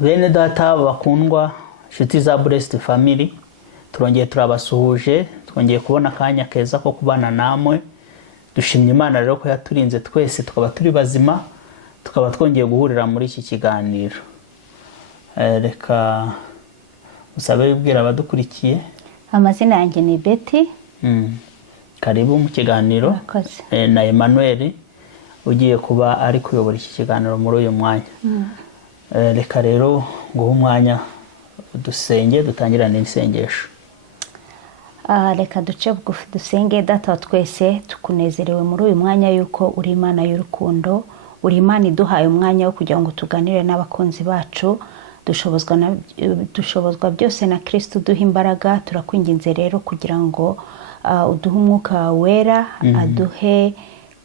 Bene data bakundwa inshuti za Blessed Family, turongeye turabasuhuje, twongeye kubona akanya keza ko kubana namwe. Dushimye Imana rero ko yaturinze twese tukaba turi bazima, tukaba twongeye guhurira muri iki kiganiro. Reka usabe ubwira abadukurikiye. Amazina yanjye ni Betty. Karibu mu kiganiro. Na Emmanuel ugiye kuba ari kuyobora iki kiganiro muri uyu mwanya. Reka rero nguhe umwanya dusenge, dutangirane n'isengesho. Reka duce bugufi dusenge. Data wa twese, tukunezerewe muri uyu mwanya yuko uri Imana y'urukundo, uri Imana iduhaye umwanya wo kugira ngo tuganire n'abakunzi bacu, dushobozwa byose na Kristo duha imbaraga. Turakwinginze rero kugira ngo uduhe umwuka wera, aduhe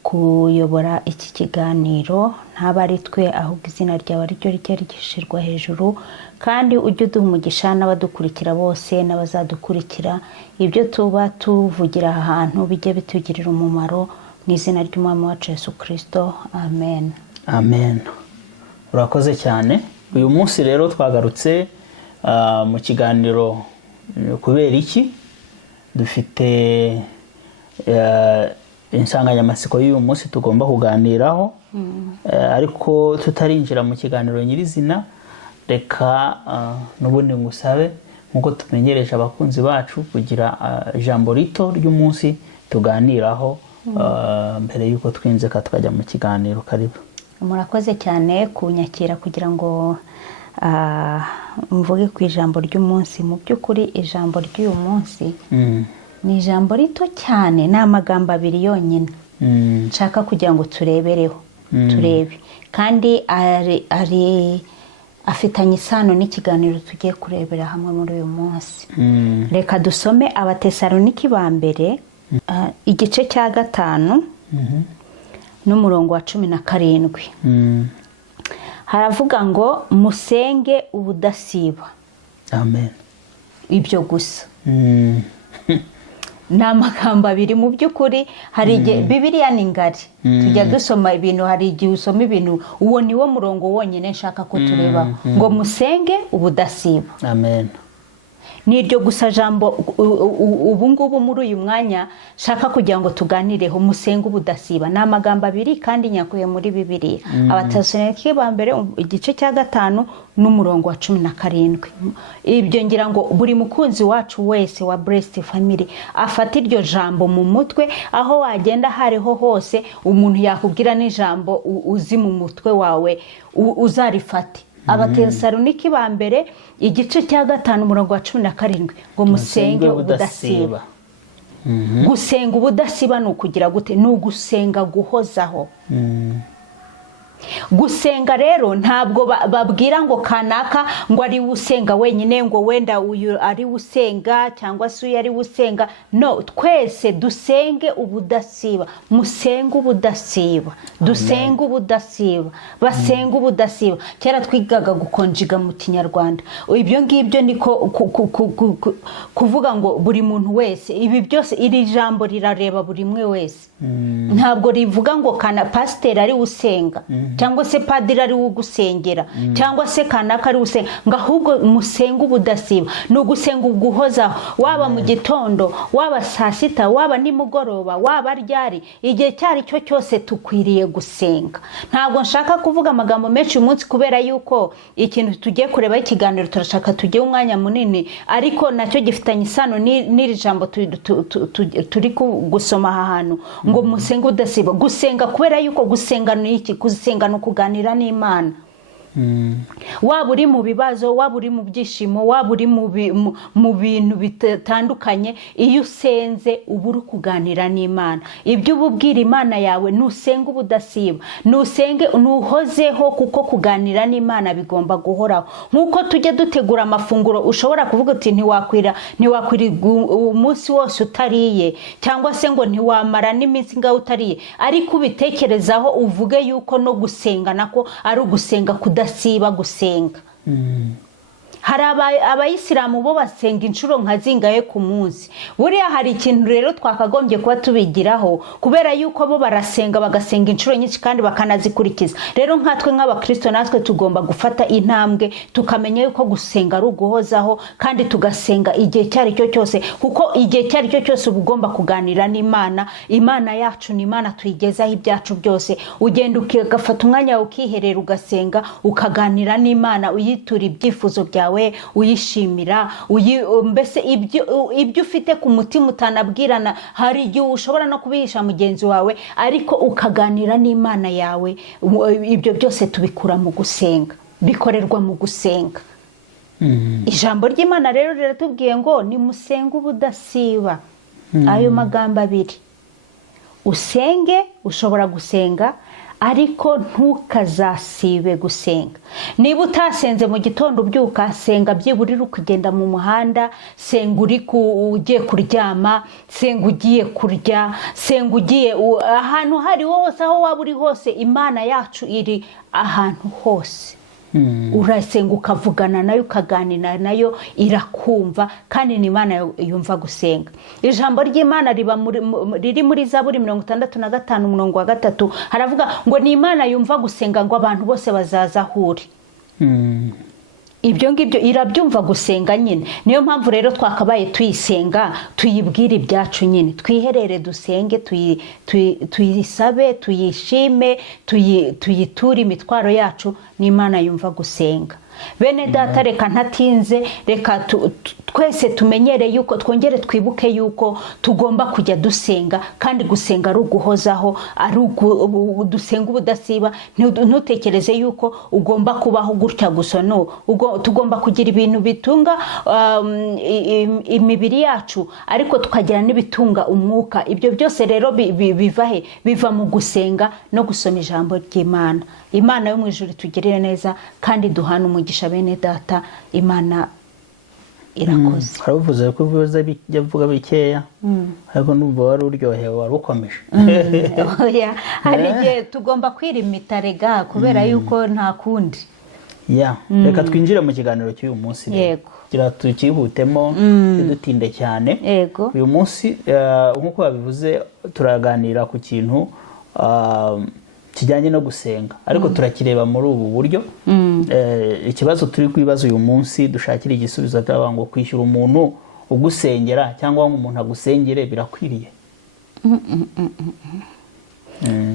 kuyobora iki kiganiro, ntaba ari twe ahubwo izina ryawe ryo rijye ryishirwa hejuru, kandi ujye uduha umugisha n'abadukurikira bose n'abazadukurikira. Ibyo tuba tuvugira aha hantu bijye bitugirira umumaro, mu izina ry'Umwami wacu Yesu Kristo, amen. Amen. Urakoze cyane. Uyu munsi rero twagarutse mu kiganiro kubera iki? Dufite insanganyamatsiko y'uyu munsi tugomba kuganiraho, ariko tutarinjira mu kiganiro nyirizina, reka n'ubundi ngusabe nkuko tumenyereje abakunzi bacu kugira ijambo rito ry'umunsi tuganiraho mbere yuko twinzeka tukajya mu kiganiro. Karibu. Murakoze cyane kunyakira kugira ngo mvuge ku ijambo ry'umunsi. Mu by'ukuri ijambo ry'uyu munsi ni ijambo rito cyane, ni amagambo abiri yonyine nshaka kugira ngo turebereho, turebe, kandi afitanye isano n'ikiganiro tugiye kurebera hamwe muri uyu munsi. Reka dusome Abatesalonike ba mbere igice cya 5 n'umurongo wa 17. Haravuga ngo musenge ubudasiba. Amen. Ibyo gusa. Ni amagambo abiri mu by'ukuri. Hari igihe Bibiliya ni ngari, tujya dusoma ibintu, hari igihe usoma ibintu uwo ni wo murongo wonyine nshaka ko tureba, ngo musenge ubudasiba. Amen. Niryo gusa jambo ubu ngubu muri uyu mwanya shaka kugira ngo tuganireho, musenge ubudasiba. Ni amagambo abiri kandi nyakuye muri Bibiliya. Abatesalonike ba mbere igice cya 5 n'umurongo wa 17. Ibyo ngira ngo buri mukunzi wacu wese wa Blessed Family afata iryo jambo mu mutwe, aho wagenda hariho hose umuntu yakubwira n'ijambo uzi mu mutwe wawe uzarifate. Abatesalonike ba mbere igice cya 5 umurongo wa 17 ngo musenge ubudasiba. Gusenga ubudasiba ni ukugira gute? Ni ugusenga guhozaho. Gusenga rero ntabwo babwira ngo kanaka ngo ari usenga wenyine, ngo wenda uyu ari usenga cyangwa se uyu ari usenga. No, twese dusenge ubudasiba. Musenge ubudasiba, dusenge ubudasiba, basenga ubudasiba. Kera twigaga gukonjiga mu Kinyarwanda. Ibyo ngibyo niko kuvuga ngo buri muntu wese. Ibi byose iri jambo rirareba buri mwe wese. Ntabwo rivuga ngo kana pastor ari usenga cyangwa se padiri ari ugusengera cyangwa se kanaka ari usenga, ngahubwo musenga ubudasiba. No gusenga uguhoza, waba mu gitondo, waba saa sita, waba nimugoroba, waba ryari, igihe cyari cyo cyose tukwiriye gusenga. Ntabwo nshaka kuvuga amagambo menshi umunsi kubera yuko ikintu tugiye kureba ikiganiro turashaka tujye umwanya munini, ariko nacyo gifitanye isano n'iri jambo turi gusoma aha hantu ngo musenga udasiba. Gusenga kubera yuko gusenga ni iki? Gusenga no kuganira n'Imana. waba uri mu bibazo, waba uri mu byishimo, waba uri mu bintu bitandukanye, iyo usenze uba uri kuganira n'Imana. Ibyo uba ubwira Imana yawe, nusenga ubudasiba, nusenge nuhozeho, kuko kuganira n'Imana bigomba guhoraho. Nk'uko tujya dutegura amafunguro, ushobora kuvuga uti ntiwakwira umunsi wose utariye, cyangwa se ngo ntiwamara n'iminsi ngaho utariye, ariko ubitekerezaho uvuge yuko no gusenga nako ari ugusenga kudasiba gusenga. Hari abayisilamu bo basenga inshuro nka zingahe ku munsi. Buriya hari ikintu rero twakagombye kuba tubigiraho, kubera yuko bo barasenga bagasenga inshuro nyinshi kandi bakanazikurikiza. Rero nkatwe nk'abakristo natwe tugomba gufata intambwe tukamenya yuko gusenga ari uguhozaho, kandi tugasenga igihe cyari cyo cyose, kuko igihe cyari cyo cyose uba ugomba kuganira n'Imana. Imana yacu ni Imana tuyigezaho ibyacu byose. Ugenda ugafata umwanya ukiherera ugasenga, ukaganira n'Imana, uyitura ibyifuzo byawe, uyishimira, mbese ibyo ufite ku mutima utanabwirana. Hari igihe ushobora no kubihisha mugenzi wawe, ariko ukaganira n'Imana yawe. Ibyo byose tubikura mu gusenga, bikorerwa mu gusenga. Ijambo ry'Imana rero riratubwiye ngo nimusenge ubudasiba. Ayo magambo abiri, usenge, ushobora gusenga, ariko ntukazasibe gusenga. Niba utasenze mu gitondo ubyuka, senga byibura uri kugenda mu muhanda, senga ugiye kuryama, senga ugiye kurya, senga ugiye ahantu hari hose, aho waba uri hose. Imana yacu iri ahantu hose. Urasenga ukavugana nayo, ukaganira nayo, irakumva, kandi ni Imana yumva gusenga. Ijambo ry'Imana riri muri Zaburi 65:3 haravuga ngo ni Imana yumva gusenga, ngo abantu bose bazaza ahure. Ibyo ngibyo irabyumva gusenga nyine. Niyo mpamvu rero twakabaye tuyisenga, tuyibwire ibyacu nyine, twiherere dusenge, tuyisabe, tuyishime, tuyiture imitwaro yacu. Ni Imana yumva gusenga. Bene data, reka ntatinze, reka twese tumenyere yuko, twongere twibuke yuko tugomba kujya dusenga, kandi gusenga ari uguhozaho, ari dusenga ubudasiba. Ntutekereze yuko ugomba kubaho gutya gusa, no. Tugomba kugira ibintu bitunga imibiri yacu, ariko tukagira n'ibitunga umwuka. Ibyo byose rero biva he? Biva mu gusenga no gusoma ijambo ry'Imana. Imana yo mu ijuru tugirire neza, kandi duhana umugisha bene data. Imana irakoze. Haravuze ko bivuze byavuga bikeya, ariko numva wari uryohewe, wari ukomeje. Oya, hari igihe tugomba kwirimita rega, kubera yuko nta kundi. Reka twinjire mu kiganiro cy'uyu munsi. Yego. Gira tukihutemo, dutinde cyane. Yego. Uyu munsi nk'uko babivuze, turaganira ku kintu kijyanye no gusenga, ariko turakireba muri ubu buryo. Ikibazo turi kwibaza uyu munsi, dushakira igisubizo cyangwa ngo kwishyura umuntu ugusengera, cyangwa ngo umuntu agusengere birakwiriye.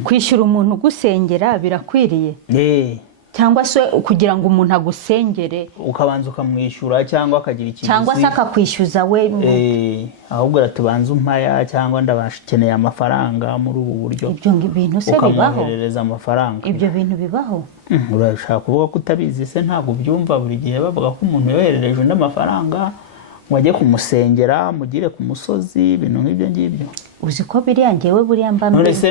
Kwishyura umuntu ugusengera birakwiriye? Cyangwa se kugira ngo umuntu agusengere ukabanza ukamwishyura, cyangwa akagira ikintu, cyangwa se akakwishyuza we? Ahubwo ratubanza umpaya, cyangwa ndabakeneye amafaranga muri ubu buryo. Ibyo bintu se bibaho? Ukamwoherereza amafaranga. Ibyo bintu bibaho? Urashaka kuvuga ko utabizi se? Ntabwo byumva buri gihe bavuga ko umuntu yoherereje undi amafaranga ngo ajye kumusengera, mugire ku musozi, ibintu nk'ibyo ngibyo. Uzi ko biriya ngewe buriya mba none se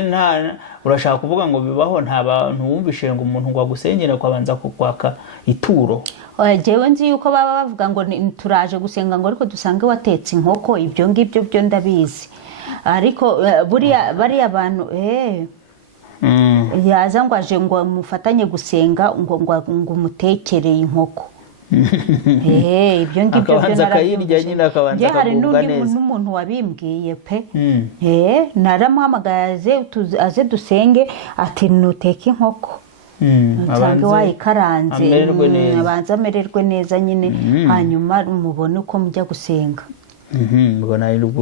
urashaka kuvuga ngo bibaho? Nta bantu wumvishe ngo umuntu ngo agusengere kwabanza kukwaka ituro? Ngewe nzi yuko baba bavuga ngo turaje gusenga, ngo ariko dusange watetse inkoko. Ibyo ngibyo byo ndabizi, ariko bariya bantu yaza ngo aje ngo mufatanye gusenga, ngo umutekereye inkoko. Ibyo ngibyo byo narabyumvise. Hari n'umuntu wabimbwiye pe. Naramuhamagaye aze dusenge, ati nuteke inkoko, nsange wayikaranze, abanza amererwe neza nyine, hanyuma mubone uko mujya gusenga.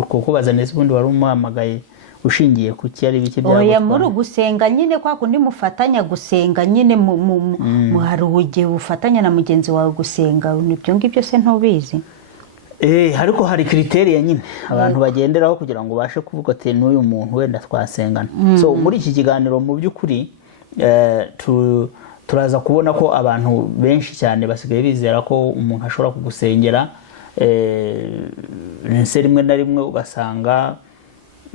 Kukubaza neza ubundi wari umuhamagaye ushingiye ku cyari bike byagutwara? Oya, muri gusenga nyine, kwa kundi mufatanya gusenga nyine, hari ugiye ufatanya na mugenzi wawe gusenga. Ibyo ngibyo se ntubizi? Ariko hari kriteriya nyine abantu bagenderaho kugira ngo bashe kuvuga ati n'uyu muntu wenda twasengana. So muri iki kiganiro mu by'ukuri turaza kubona ko abantu benshi cyane basigaye bizera ko umuntu ashobora kugusengera, ndetse rimwe na rimwe ugasanga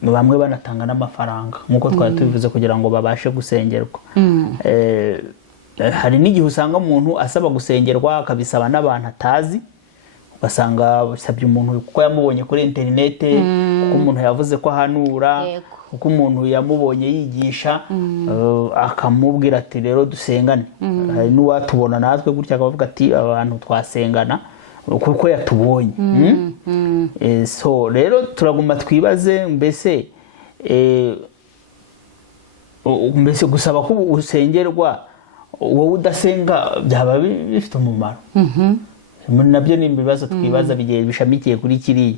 bamwe banatanga n'amafaranga nk'uko twari tubivuze kugira ngo babashe gusengerwa. Hari n'igihe usanga umuntu asaba gusengerwa akabisaba n'abantu atazi, ugasanga bisabye umuntu kuko yamubonye kuri interinete, kuko umuntu yavuze ko ahanura, kuko umuntu yamubonye yigisha, akamubwira ati rero dusengane. Hari n'uwatubona natwe gutya akavuga ati abantu twasengana kuko yatubonye. So rero turaguma twibaze mbese gusaba ko usengerwa wowe udasenga byaba bifite umumaro? Nabyo ni ibibazo twibaza bigiye bishamikiye kuri kiriya.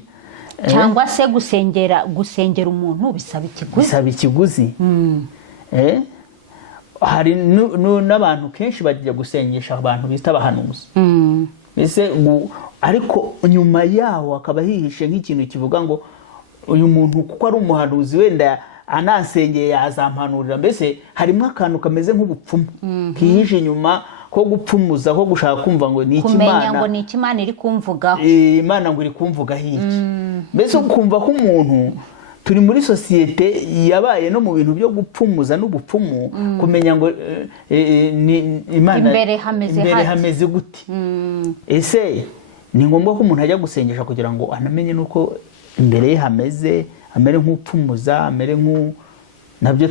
Cyangwa se gusengera umuntu bisaba ikiguzi. Hari n'abantu kenshi bajya gusengesha abantu bita abahanuzi, ariko nyuma yaho akaba hihishe nk'ikintu kivuga ngo uyu muntu kuko ari umuhanuzi wenda anasengeye yazampanurira. Mbese harimo akantu kameze nk'ubupfumu kihishe inyuma ko gupfumuza, ko gushaka kumva ngo ni kumenya ngo ni Imana iri kumvugaho, Imana ngo iri kumvugaho iki. Mbese ukumva ko umuntu, turi muri sosiyete yabaye no mu bintu byo gupfumuza n'ubupfumu, kumenya ngo Imana imbere hameze gute. Ese ni ngombwa ko umuntu ajya gusengesha kugira ngo anamenye nuko imbere ye hameze, amere nk'upfumuza, amere nabyo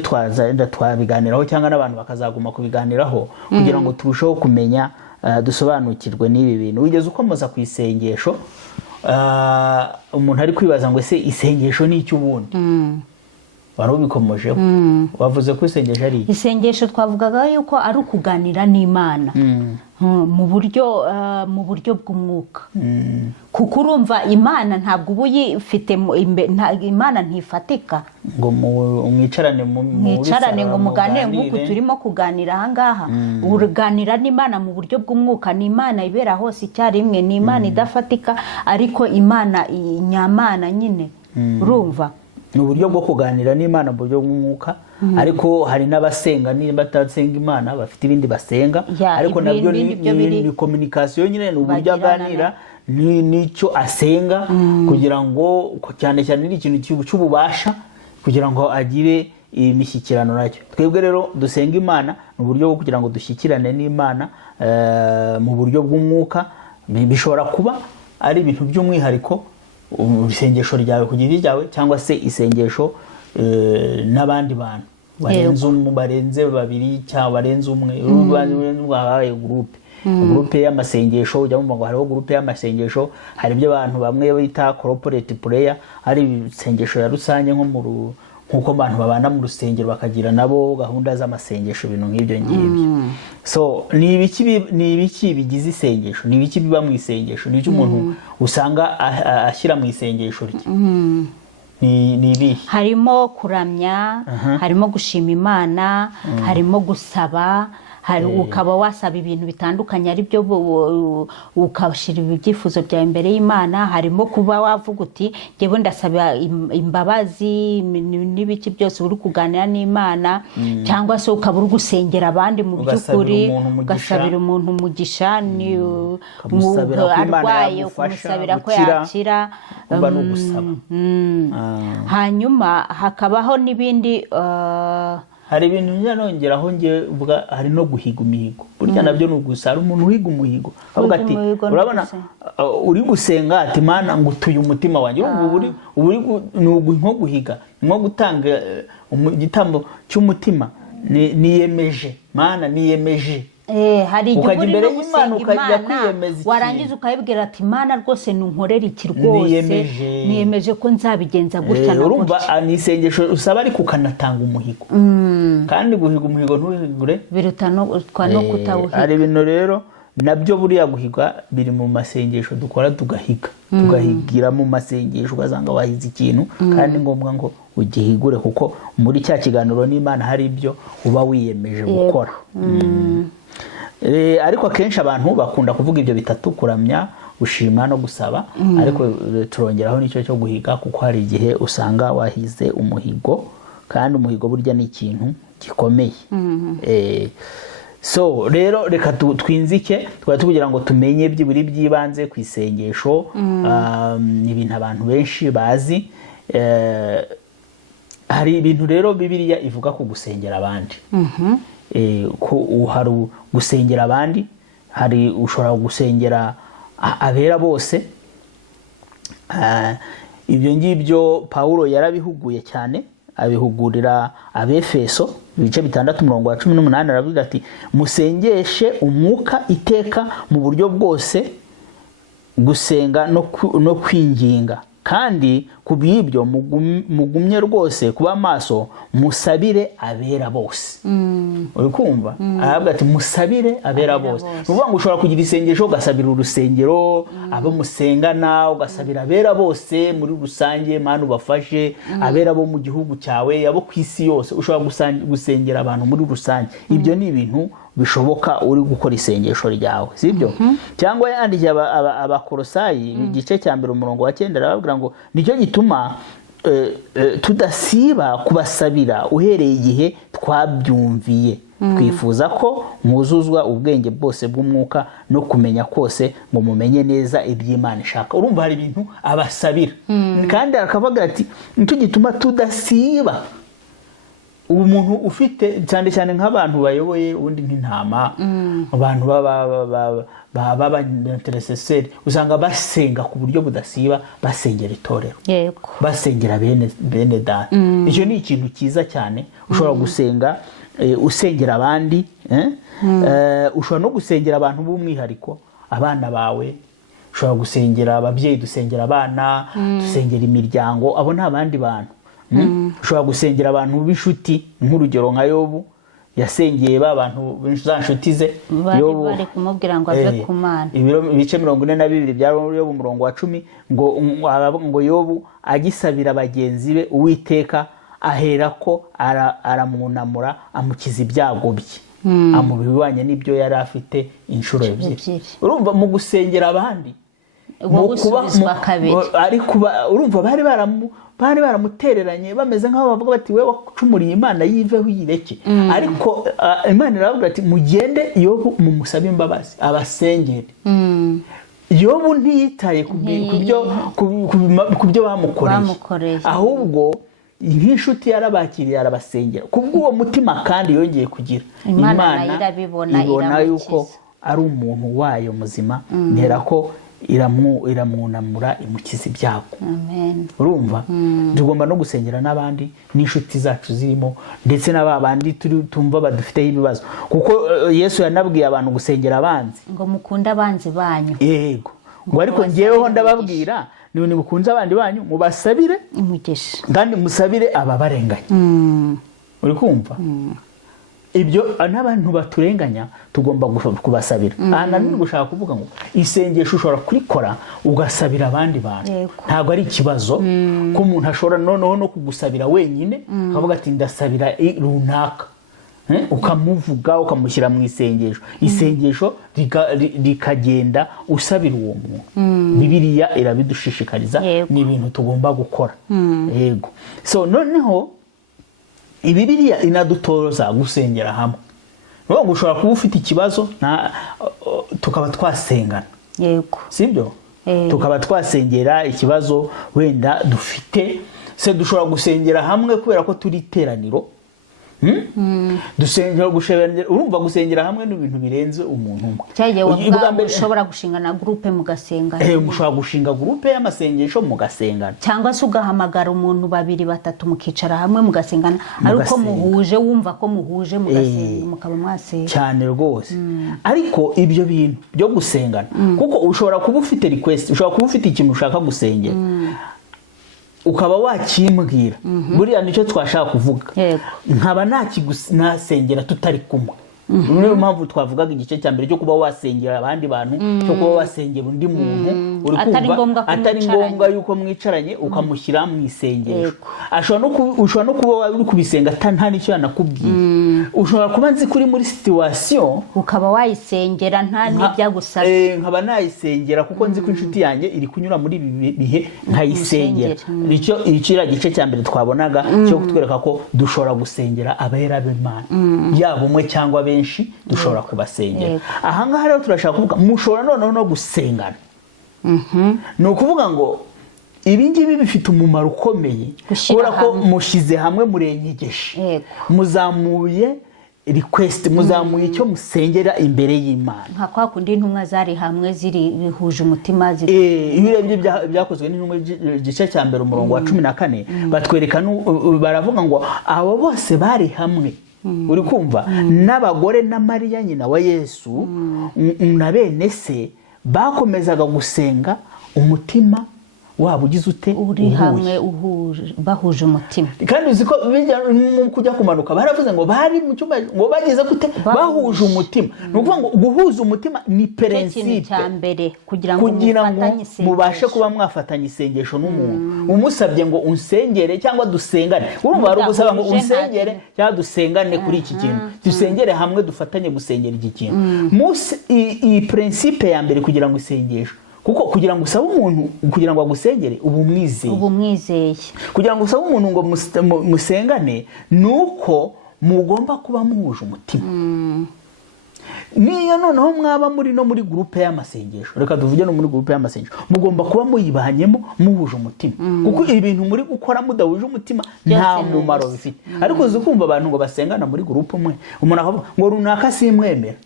twabiganiraho cyangwa n'abantu bakazaguma kubiganiraho kugira ngo turusheho kumenya, dusobanukirwe n'ibi bintu. Wigeze ukomeza ku isengesho, umuntu ari kwibaza ngo ese isengesho ni iki ubundi? Wari ubikomojeho, wavuze ko isengesho ari iki? Isengesho twavugaga yuko ari ukuganira n'Imana mu buryo bw'umwuka, kuko urumva Imana ntabwo uba uyifite, Imana ntifatika ngo mwicarane ngo muganire nk'uko turimo kuganira ahangaha. Uganira n'Imana mu buryo bw'umwuka, ni Imana ibera hose icyarimwe, ni Imana idafatika, ariko Imana nyamana nyine. Urumva ni uburyo bwo kuganira n'Imana mu buryo bw'umwuka, ariko hari n'abasenga niba batasenga Imana bafite ibindi basenga, ariko nabyo ni communication nyine, ni uburyo aganira n'icyo asenga, kugira ngo cyane cyane ni ikintu cy'ububasha, kugira ngo agire imishyikirano nacyo. Twebwe rero dusenga Imana mu buryo bwo kugira ngo dushyikirane n'Imana mu buryo bw'umwuka. Bishobora kuba ari ibintu by'umwihariko, isengesho ryawe ku giti cyawe, cyangwa se isengesho n'abandi bantu barenze babiri cyangwa barenze umwe, babaye groupe y'amasengesho. Ujya mumva ngo hariho groupe y'amasengesho, hari ibyo abantu bamwe bita corporate prayer, ari isengesho ya rusange nk'uko abantu babana mu rusengero bakagira nabo gahunda z'amasengesho, ibintu nk'ibyo ngibyo. So ni ibiki bigize isengesho? Ni ibiki biba mu isengesho? Ni icyo umuntu usanga ashyira mu isengesho rye? Ni ibihe? Harimo kuramya, harimo gushima Imana, harimo gusaba, ukaba wasaba ibintu bitandukanye, ari byo ukashyira ibyifuzo byawe imbere y'Imana. Harimo kuba wavuga uti ngewe ndasaba imbabazi n'ibiki byose, uri kuganira n'Imana. Cyangwa se ukaba uri gusengera abandi mu by'ukuri, ugasabira umuntu umugisha, arwaye ukamusabira ko yakira. Hanyuma hakabaho n'ibindi, hari ibintu nongeraho vuga, hari no guhiga umuhigo. Burya nabyo ni ugusara umuntu uhiga umuhigo, avuga ati urabona uri gusenga ati Mana ngutuye umutima wanjye. Ubu nko guhiga, nko gutanga igitambo cy'umutima. Niyemeje Mana, niyemeje. Hari igihe uri no gusenga Imana warangiza ukayibwira ati Mana rwose nunkorera iki rwose, niyemeje ko nzabigenza gutya na gutya. Ni isengesho usaba ariko ukanatanga umuhigo, kandi guhiga umuhigo ntuhigure biruta no kutawuhiga. Hari ibintu rero nabyo buriya guhiga biri mu masengesho dukora, tugahigira mu masengesho, ugasanga wahize ikintu kandi ngombwa ngo ugihigure, kuko muri cya kiganiro n'Imana hari ibyo uba wiyemeje gukora. Ariko akenshi abantu bakunda kuvuga ibyo bitatu: kuramya, gushima no gusaba. Ariko turongeraho n'icyo cyo guhiga, kuko hari igihe usanga wahize umuhigo, kandi umuhigo burya ni ikintu gikomeye. so rero reka twinzike twari tukugira ngo tumenye byiburi by'ibanze ku isengesho. Ni ibintu abantu benshi bazi. Hari ibintu rero Bibiliya ivuga ku gusengera abandi. Hari gusengera abandi, hari ushobora gusengera abera bose. Ibyo ngibyo Pawulo yarabihuguye cyane, abihugurira Abefeso ibice 6:18 aravuga ati musengeshe umwuka iteka mu buryo bwose, gusenga no kwinginga, kandi kubw'ibyo mugumye rwose kuba maso, musabire abera bose. Uri kumva? Aravuga ati musabire abera bose. Nuvuga ngo ushobora kugira isengesho ugasabira urusengero, abo musengana, ugasabira abera bose muri rusange, Mana ubafashe, abera bo mu gihugu cyawe, abo ku isi yose, ushobora gusengera abantu muri rusange. Ibyo ni ibintu bishoboka uri gukora isengesho ryawe, sibyo? Cyangwa yandikiye Abakolosayi igice cya 1:9 aravuga ngo nicyo gituma tudasiba kubasabira uhereye igihe twabyumviye, twifuza ko mwuzuzwa ubwenge bwose bw'umwuka no kumenya kose ngo mumenye neza iby'Imana ishaka. Urumva hari ibintu abasabira, kandi akavuga ati nicyo gituma tudasiba. Umuntu ufite cyane cyane nk'abantu bayoboye ubundi nk'intama, abantu baba intercesseur, usanga basenga ku buryo budasiba, basengera itorero, basengera bene data. Icyo ni ikintu cyiza cyane. Ushobora gusenga usengera abandi, ushobora no gusengera abantu b'umwihariko, abana bawe. Ushobora gusengera ababyeyi, dusengera abana, dusengera imiryango, abo nta bandi bantu. Ushobora gusengera abantu b'inshuti, nk'urugero nka Yobu yasengeye abantu b'inshuti ze, Yobu bari kumubwira ngo ave ku Mana. Ibice 42 bya Yobu 10 ngo Yobu agisabira bagenzi be Uwiteka, aherako aramunamura, amukiza ibyago bye, amubibanye n'ibyo yari afite inshuro ebyiri. Urumva mu gusengera abandi urumva bari baramutereranye, bameze nk'aho bavuga bati we wacumuriye Imana yiveho yireke. Ariko Imana iravuga ati mugende Yobu mumusabe imbabazi, abasengere. Yobu ntiyitaye ku byo bamukoreye, ahubwo nk'inshuti yarabakiriye, arabasengera. Kubw'uwo mutima kandi yongeye kugira, Imana ibona yuko ari umuntu wayo muzima, ntera ko iramwunamura, imukiza ibyago. Urumva? Tugomba no gusengera n'abandi, n'inshuti zacu zirimo, ndetse n'abandi tumva badufiteho ibibazo, kuko Yesu yanabwiye abantu gusengera abanzi, ngo mukunde abanzi banyu. Yego, ngo ariko ngeweho ndababwira ni mukunze abandi banyu, mubasabire umugisha, kandi musabire ababarenganya. Uri kumva? Ibyo n'abantu baturenganya tugomba kubasabira. Nani gushaka kuvuga ngo isengesho ushobora kurikora ugasabira abandi bantu, ntabwo ari ikibazo ko umuntu ashobora noneho no kugusabira wenyine, akavuga ati ndasabira runaka, ukamuvuga ukamushyira mu isengesho. Isengesho rikagenda usabira uwo muntu. Bibiliya irabidushishikariza, ni ibintu tugomba gukora. Yego. So noneho Bibiliya inadutoza gusengera hamwe. Ngo ushobora kuba ufite ikibazo tukaba twasengana. Yego. Sibyo? Tukaba twasengera ikibazo wenda dufite, se dushobora gusengera hamwe kubera ko turi iteraniro. Urumva gusengera hamwe n'ibintu birenze umuntu umwe. Cyagiye ushobora gushingana groupe mugasengana. Mushobora gushinga groupe y'amasengesho mugasengana. Cyangwa se ugahamagara umuntu 2-3 mukicara hamwe mugasengana, ariko muhuje, wumva ko muhuje mugasenga, mukaba mwasenga. Cyane rwose. Ariko ibyo bintu byo gusengana, kuko ushobora kuba ufite request, ushobora kuba ufite ikintu ushaka gusengera, ukaba wakimbwira. Buriya nicyo twashaka kuvuga. Nkaba nasengera tutari kumwe. Niyo mpamvu twavugaga igice cya mbere cyo kuba wasengera abandi bantu, cyo kuba wasengera undi muntu, uri kumva atari ngombwa yuko mwicaranye ukamushyira mu isengesho. Ushobora no kuba uri kubisenga nta nicyo yanakubwiye. Ushobora kuba nzi kuri muri situation ukaba wayisengera nta n'ibyagusaba. Nkaba nayisengera kuko nzi ko inshuti yanjye iri kunyura muri ibi bihe, nkayisengera. Nicyo gice cya mbere twabonaga cyo kutwereka ko dushobora gusengera abera b'Imana, yaba umwe cyangwa benshi, benshi dushobora kubasengera. Ahangaha rero turashaka kuvuga mushobora noneho no gusengana. Ni ukuvuga ngo ibi ngibi bifite umumaro ukomeye kubera ko mushize hamwe murenyegeje, muzamuye request, muzamuye icyo musengera imbere y'Imana. Nka kwa kundi intumwa zari hamwe ziri bihuje umutima iyo urebye byakozwe n'intumwa igice cya mbere umurongo wa 14 batwereka baravuga ngo abo bose bari hamwe. Uri kumva n'abagore na Mariya nyina wa Yesu na bene se bakomezaga gusenga umutima waba ugize ute uri hamwe bahuje umutima. Kandi uziko kujya kumanuka baravuze ngo bari mu cyumba ngo bageze gute bahuje umutima. No kuvuga ngo guhuza umutima ni principe cyambere kugira ngo mubashe kuba mwafatanya isengesho n'umuntu umusabye ngo unsengere cyangwa dusengane. Urumva bari gusaba ngo unsengere cyangwa dusengane kuri iki kintu, dusengere hamwe dufatanye gusengera iki kintu. Iyi principe ya mbere kugira ngo isengesho, kuko kugira ngo usabe umuntu kugira ngo agusengere ubu mwizeye, kugira ngo usabe umuntu ngo musengane nuko mugomba kuba muhuje umutima. Niyo noneho mwaba muri no muri groupe y'amasengesho, reka tuvuge no muri groupe y'amasengesho, mugomba kuba muyibanyemo muhuje umutima, kuko ibintu muri gukora mudahuje umutima nta mumaro bifite. Ariko uzi kumva abantu ngo basengana muri groupe umwe, umuntu akavuga ngo runaka simwemera,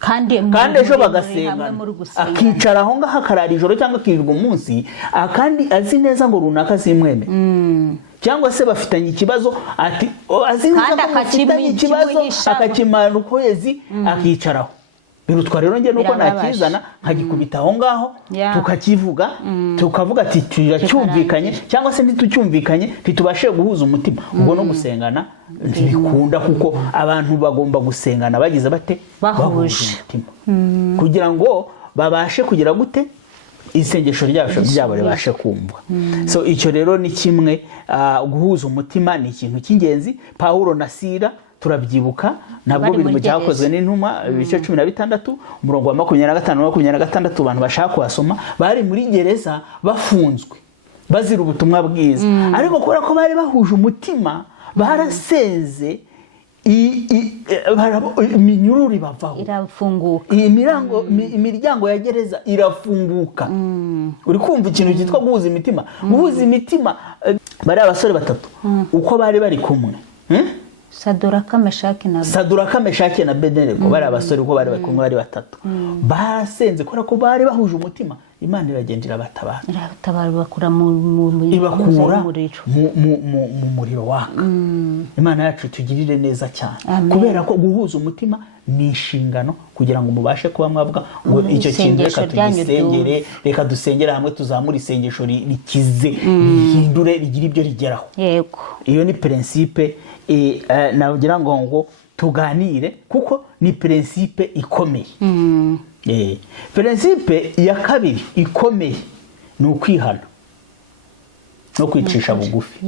kandi ejo bagasengana akicara aho ngaho akarara ijoro cyangwa akirirwa umunsi, kandi azi neza ngo runaka simwemera. Cyangwa se bafitanye ikibazo ati azi neza ko bafitanye ikibazo akakimara ukwezi akicaraho. Birutwa rero nge nuko nakizana nkagikubita aho ngaho tukakivuga, tukavuga ati turacyumvikanye cyangwa se ntitucyumvikanye ntitubashe guhuza umutima. Ubwo no gusengana ntibikunda, kuko abantu bagomba gusengana bagize bate bahuje umutima kugira ngo babashe kugira gute isengesho ryabo ribashe kumva. So icyo rero ni kimwe, guhuza umutima ni ikintu cy'ingenzi. Paulo na Sila turabyibuka nabwo biri mu cyakozwe n'intumwa ibice 16 umurongo wa 25 na 26, abantu bashaka kuhasoma. Bari muri gereza bafunzwe bazira ubutumwa bwiza, ariko kubera ko bari bahuje umutima barasenze iminyururu bavaho, irafunguka, imiryango ya gereza irafunguka. Uri kumva ikintu cyitwa guhuza imitima. Guhuza imitima bari abasore batatu uko bari kumwe, Saduraka, Meshaki na Abedenego, bari abasore uko bari kumwe bari batatu, basenze kubera ko bari bahuje umutima. Imana iragendera batabara bakura mu muriro waka. Imana yacu tugirire neza cyane, kubera ko guhuza umutima ni inshingano kugira ngo mubashe kuba mwavuga ngo icyo kintu reka tugisengere, reka dusengera hamwe tuzamura isengesho rikize, rihindure, rigira ibyo rigeraho. Yego, iyo ni principe nagira ngo tuganire, kuko ni principe ikomeye. Principe ya kabiri ikomeye ni ukwihana no kwicisha bugufi.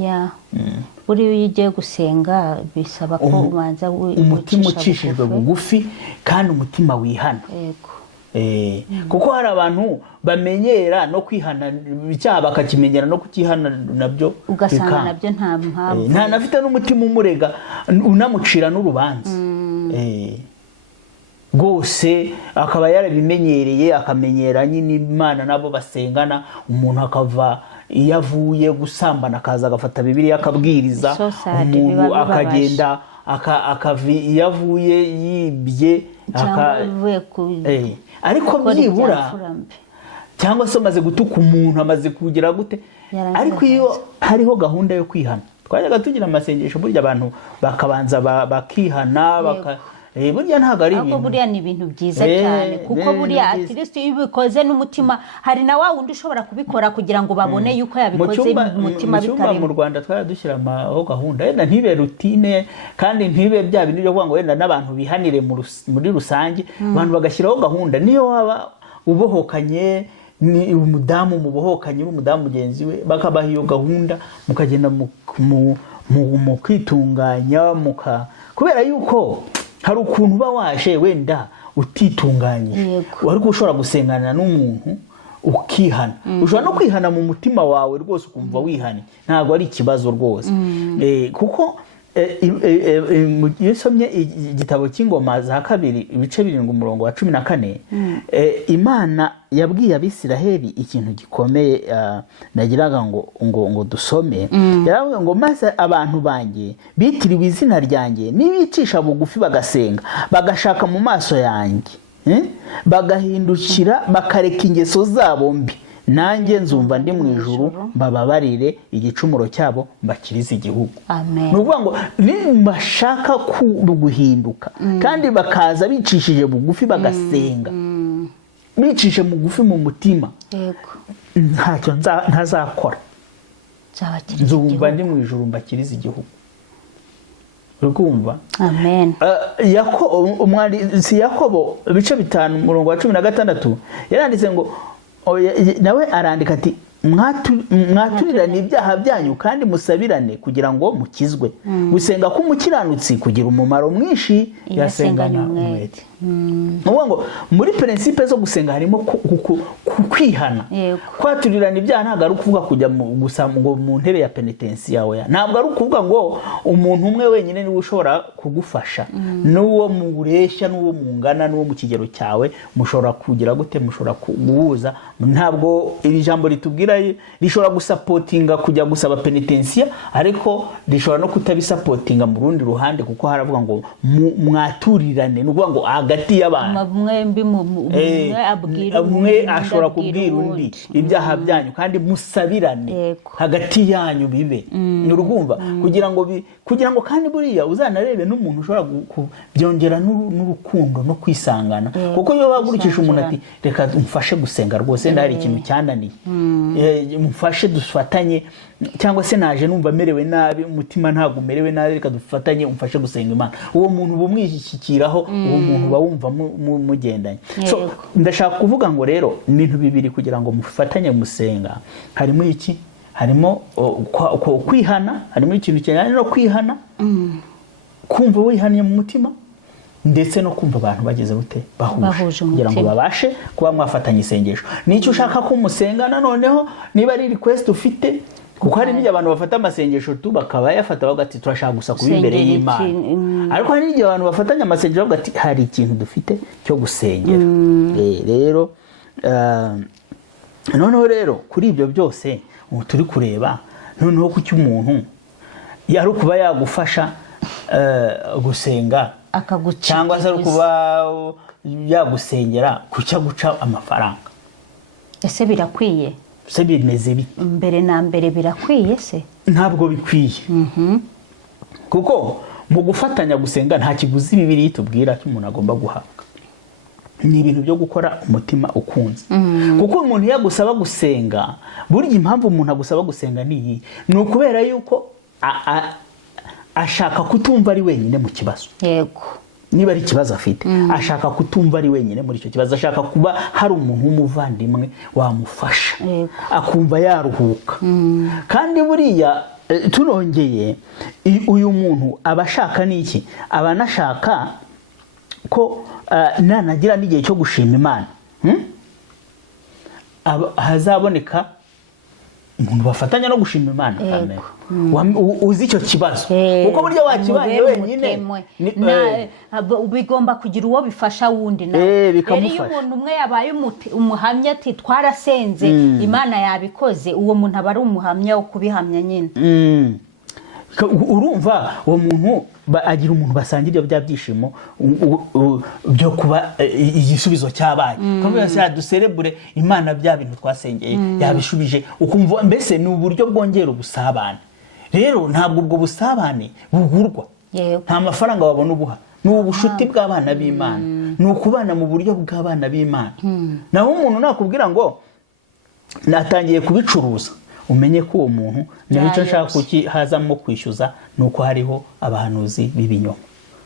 Buri iyo ugiye gusenga bisaba ko ubanza umutima ucishijwe bugufi kandi umutima wihana. Kuko hari abantu bamenyera no kwihana icyaha bakakimenyera no kukihana nabyo ugasanga nabyo nta mpamvu, nta nafite n'umutima umurega unamucira n'urubanza. Gose akaba yarabimenyereye, akamenyera nyine Imana nabo basengana. Umuntu akava iyo avuye gusambana akaza agafata Bibiliya akabwiriza, umuntu akagenda akava iyo avuye yibye ariko byibura cyangwa se amaze gutuka umuntu, amaze kugira gute. Ariko iyo hariho gahunda yo kwihana, twajyaga tugira amasengesho burya abantu bakabanza bakihana burya ntago ari ibintu, burya ni ibintu byiza cyane, kuko burya at least iyo ubikoze n'umutima, hari na wa wundi ushobora kubikora kugira ngo babone yuko yabikoze umutima bitarimo. Mu Rwanda twari dushyira aho gahunda wenda ntibe routine kandi ntibe bya bintu byo kuvuga ngo wenda n'abantu bihanire muri rusange, abantu bagashyiraho gahunda. Niyo waba ubohokanye ni umudamu mubohokanye n'umudamu mugenzi we, bakabaha iyo gahunda, mukagenda mu kwitunganya, kubera yuko hari ukuntu uba waje wenda utitunganyije, ariko ushobora gusengana n'umuntu ukihana. Ushobora no kwihana mu mutima wawe rwose ukumva wihane, ntabwo ari ikibazo rwose. Kuko iyo usomye igitabo cy'ingoma za kabiri ibice 7 umurongo wa 14 Imana yabwiye Abisiraheli ikintu gikomeye nagiraga ngo dusome. Yaravuga ngo maze abantu banjye bitiriwe izina ryanjye nibicisha bugufi bagasenga bagashaka mu maso yanjye bagahindukira bakareka ingeso zabo mbi, nanjye nzumva ndi mu ijuru bababarire igicumuro cyabo mbakirize igihugu. Amen. Nuvuga ngo bashaka guhinduka kandi bakaza bicishije bugufi bagasenga, bicishe mugufi mu mutima, yego, ntacyo ntazakora, nzumva ndi mu ijuru mbakirize igihugu. Urukumva? Amen. Umwanditsi Yakobo ibice 5 umurongo wa 16 yaranditse ngo nawe arandika ati mwaturirane ibyaha byanyu kandi musabirane kugira ngo mukizwe. Gusenga k'umukiranutsi kugira umumaro mwinshi yasengana umwete. Nuvuga ngo muri principe zo gusenga harimo kwihana. Kwaturirana ibyaha ntabwo ari ukuvuga kujya gusa ngo mu ntebe ya penitence yawe, ntabwo ari ukuvuga ngo umuntu umwe wenyine niwe ushobora kugufasha, n'uwo mu bureshya n'uwo mungana n'uwo mu kigero cyawe mushobora kugira gute, mushobora guhuza. Ntabwo iri jambo ritubwira rishobora gusapotinga kujya gusaba penitensiya, ariko rishobora no kutabisapotinga mu rundi ruhande, kuko haravuga ngo mwaturirane, nuvuga ngo hagati y'abantu umwe ashobora kubwira undi ibyaha byanyu kandi musabirane hagati yanyu bibe. Urumva? kugira ngo kandi buriya uzanarebe n'umuntu ushobora byongera n'urukundo no kwisangana, kuko iyo bagurikije umuntu ati reka umfashe gusenga rwose ndari ikintu cyananiye, mufashe dufatanye, cyangwa se naje numva merewe nabi, umutima ntago umerewe nabi, reka dufatanye umfashe gusenga Imana, uwo muntu bumwishyikiraho, uwo muntu bawumva mugendanye. So ndashaka kuvuga ngo rero ibintu bibiri kugira ngo mufatanye musenga, harimo iki? Harimo kwihana, harimo ikintu cyane no kwihana, kumva wihaniye mu mutima, ndetse no kumva abantu bageze bute bahuje kugira ngo babashe kuba mwafatanya isengesho. Nicyo ushaka ko musengana noneho, niba ari request ufite, kuko hari n'igihe abantu bafata amasengesho tu bakaba yafata bagati turashaka gusa kuba imbere y'Imana, ariko hari n'igihe abantu bafatanya amasengesho bagati hari ikintu dufite cyo gusengera. Rero noneho rero kuri ibyo byose turi kureba noneho ku cy'umuntu yari kuba yagufasha gusenga cyangwa se kuba yagusengera kucya guca amafaranga. Ese birakwiye? Se bimeze bite? Mbere na mbere birakwiye se? Ntabwo bikwiye. Kuko mu gufatanya gusenga nta kiguzi Bibiliya itubwira ko umuntu agomba guhabwa. Ni ibintu byo gukora umutima ukunze. Kuko umuntu yagusaba gusenga, burya impamvu umuntu agusaba gusenga ni ukubera yuko ashaka kutumva ari wenyine mu kibazo. Yego. Niba ari ikibazo afite, ashaka kutumva ari wenyine muri icyo kibazo, ashaka kuba hari umuntu w'umuvandimwe wamufasha, akumva yaruhuka. Kandi buriya tunongeye, uyu muntu abashaka n'iki? Abanashaka ko nanagira n'igihe cyo gushima Imana, hazaboneka umuntu bafatanya no gushima Imana. Amen. Uzi icyo kibazo, kuko buryo wakibanye wenyine bigomba kugira uwo bifasha wundi nawe. Rero iyo umuntu umwe yabaye umuhamya ati twarasenze Imana yabikoze, uwo muntu aba ari umuhamya wo kubihamya nyine. Urumva uwo muntu agira umuntu basangira bya byishimo byo kuba igisubizo cyabaye. Kandi se duserebure Imana bya bintu twasengeye yabishubije, ukumva mbese ni uburyo bwongera ubusabane. Rero ntabwo ubwo busabane bugurwa, nta mafaranga wabona ubuha, ni ubushuti bw'abana b'Imana, ni ukubana mu buryo bw'abana b'Imana. Naho umuntu nakubwira ngo natangiye kubicuruza, umenye ko uwo muntu nicyo nshaka kuki hazamo kwishyuza, nuko hariho abahanuzi b'ibinyoma.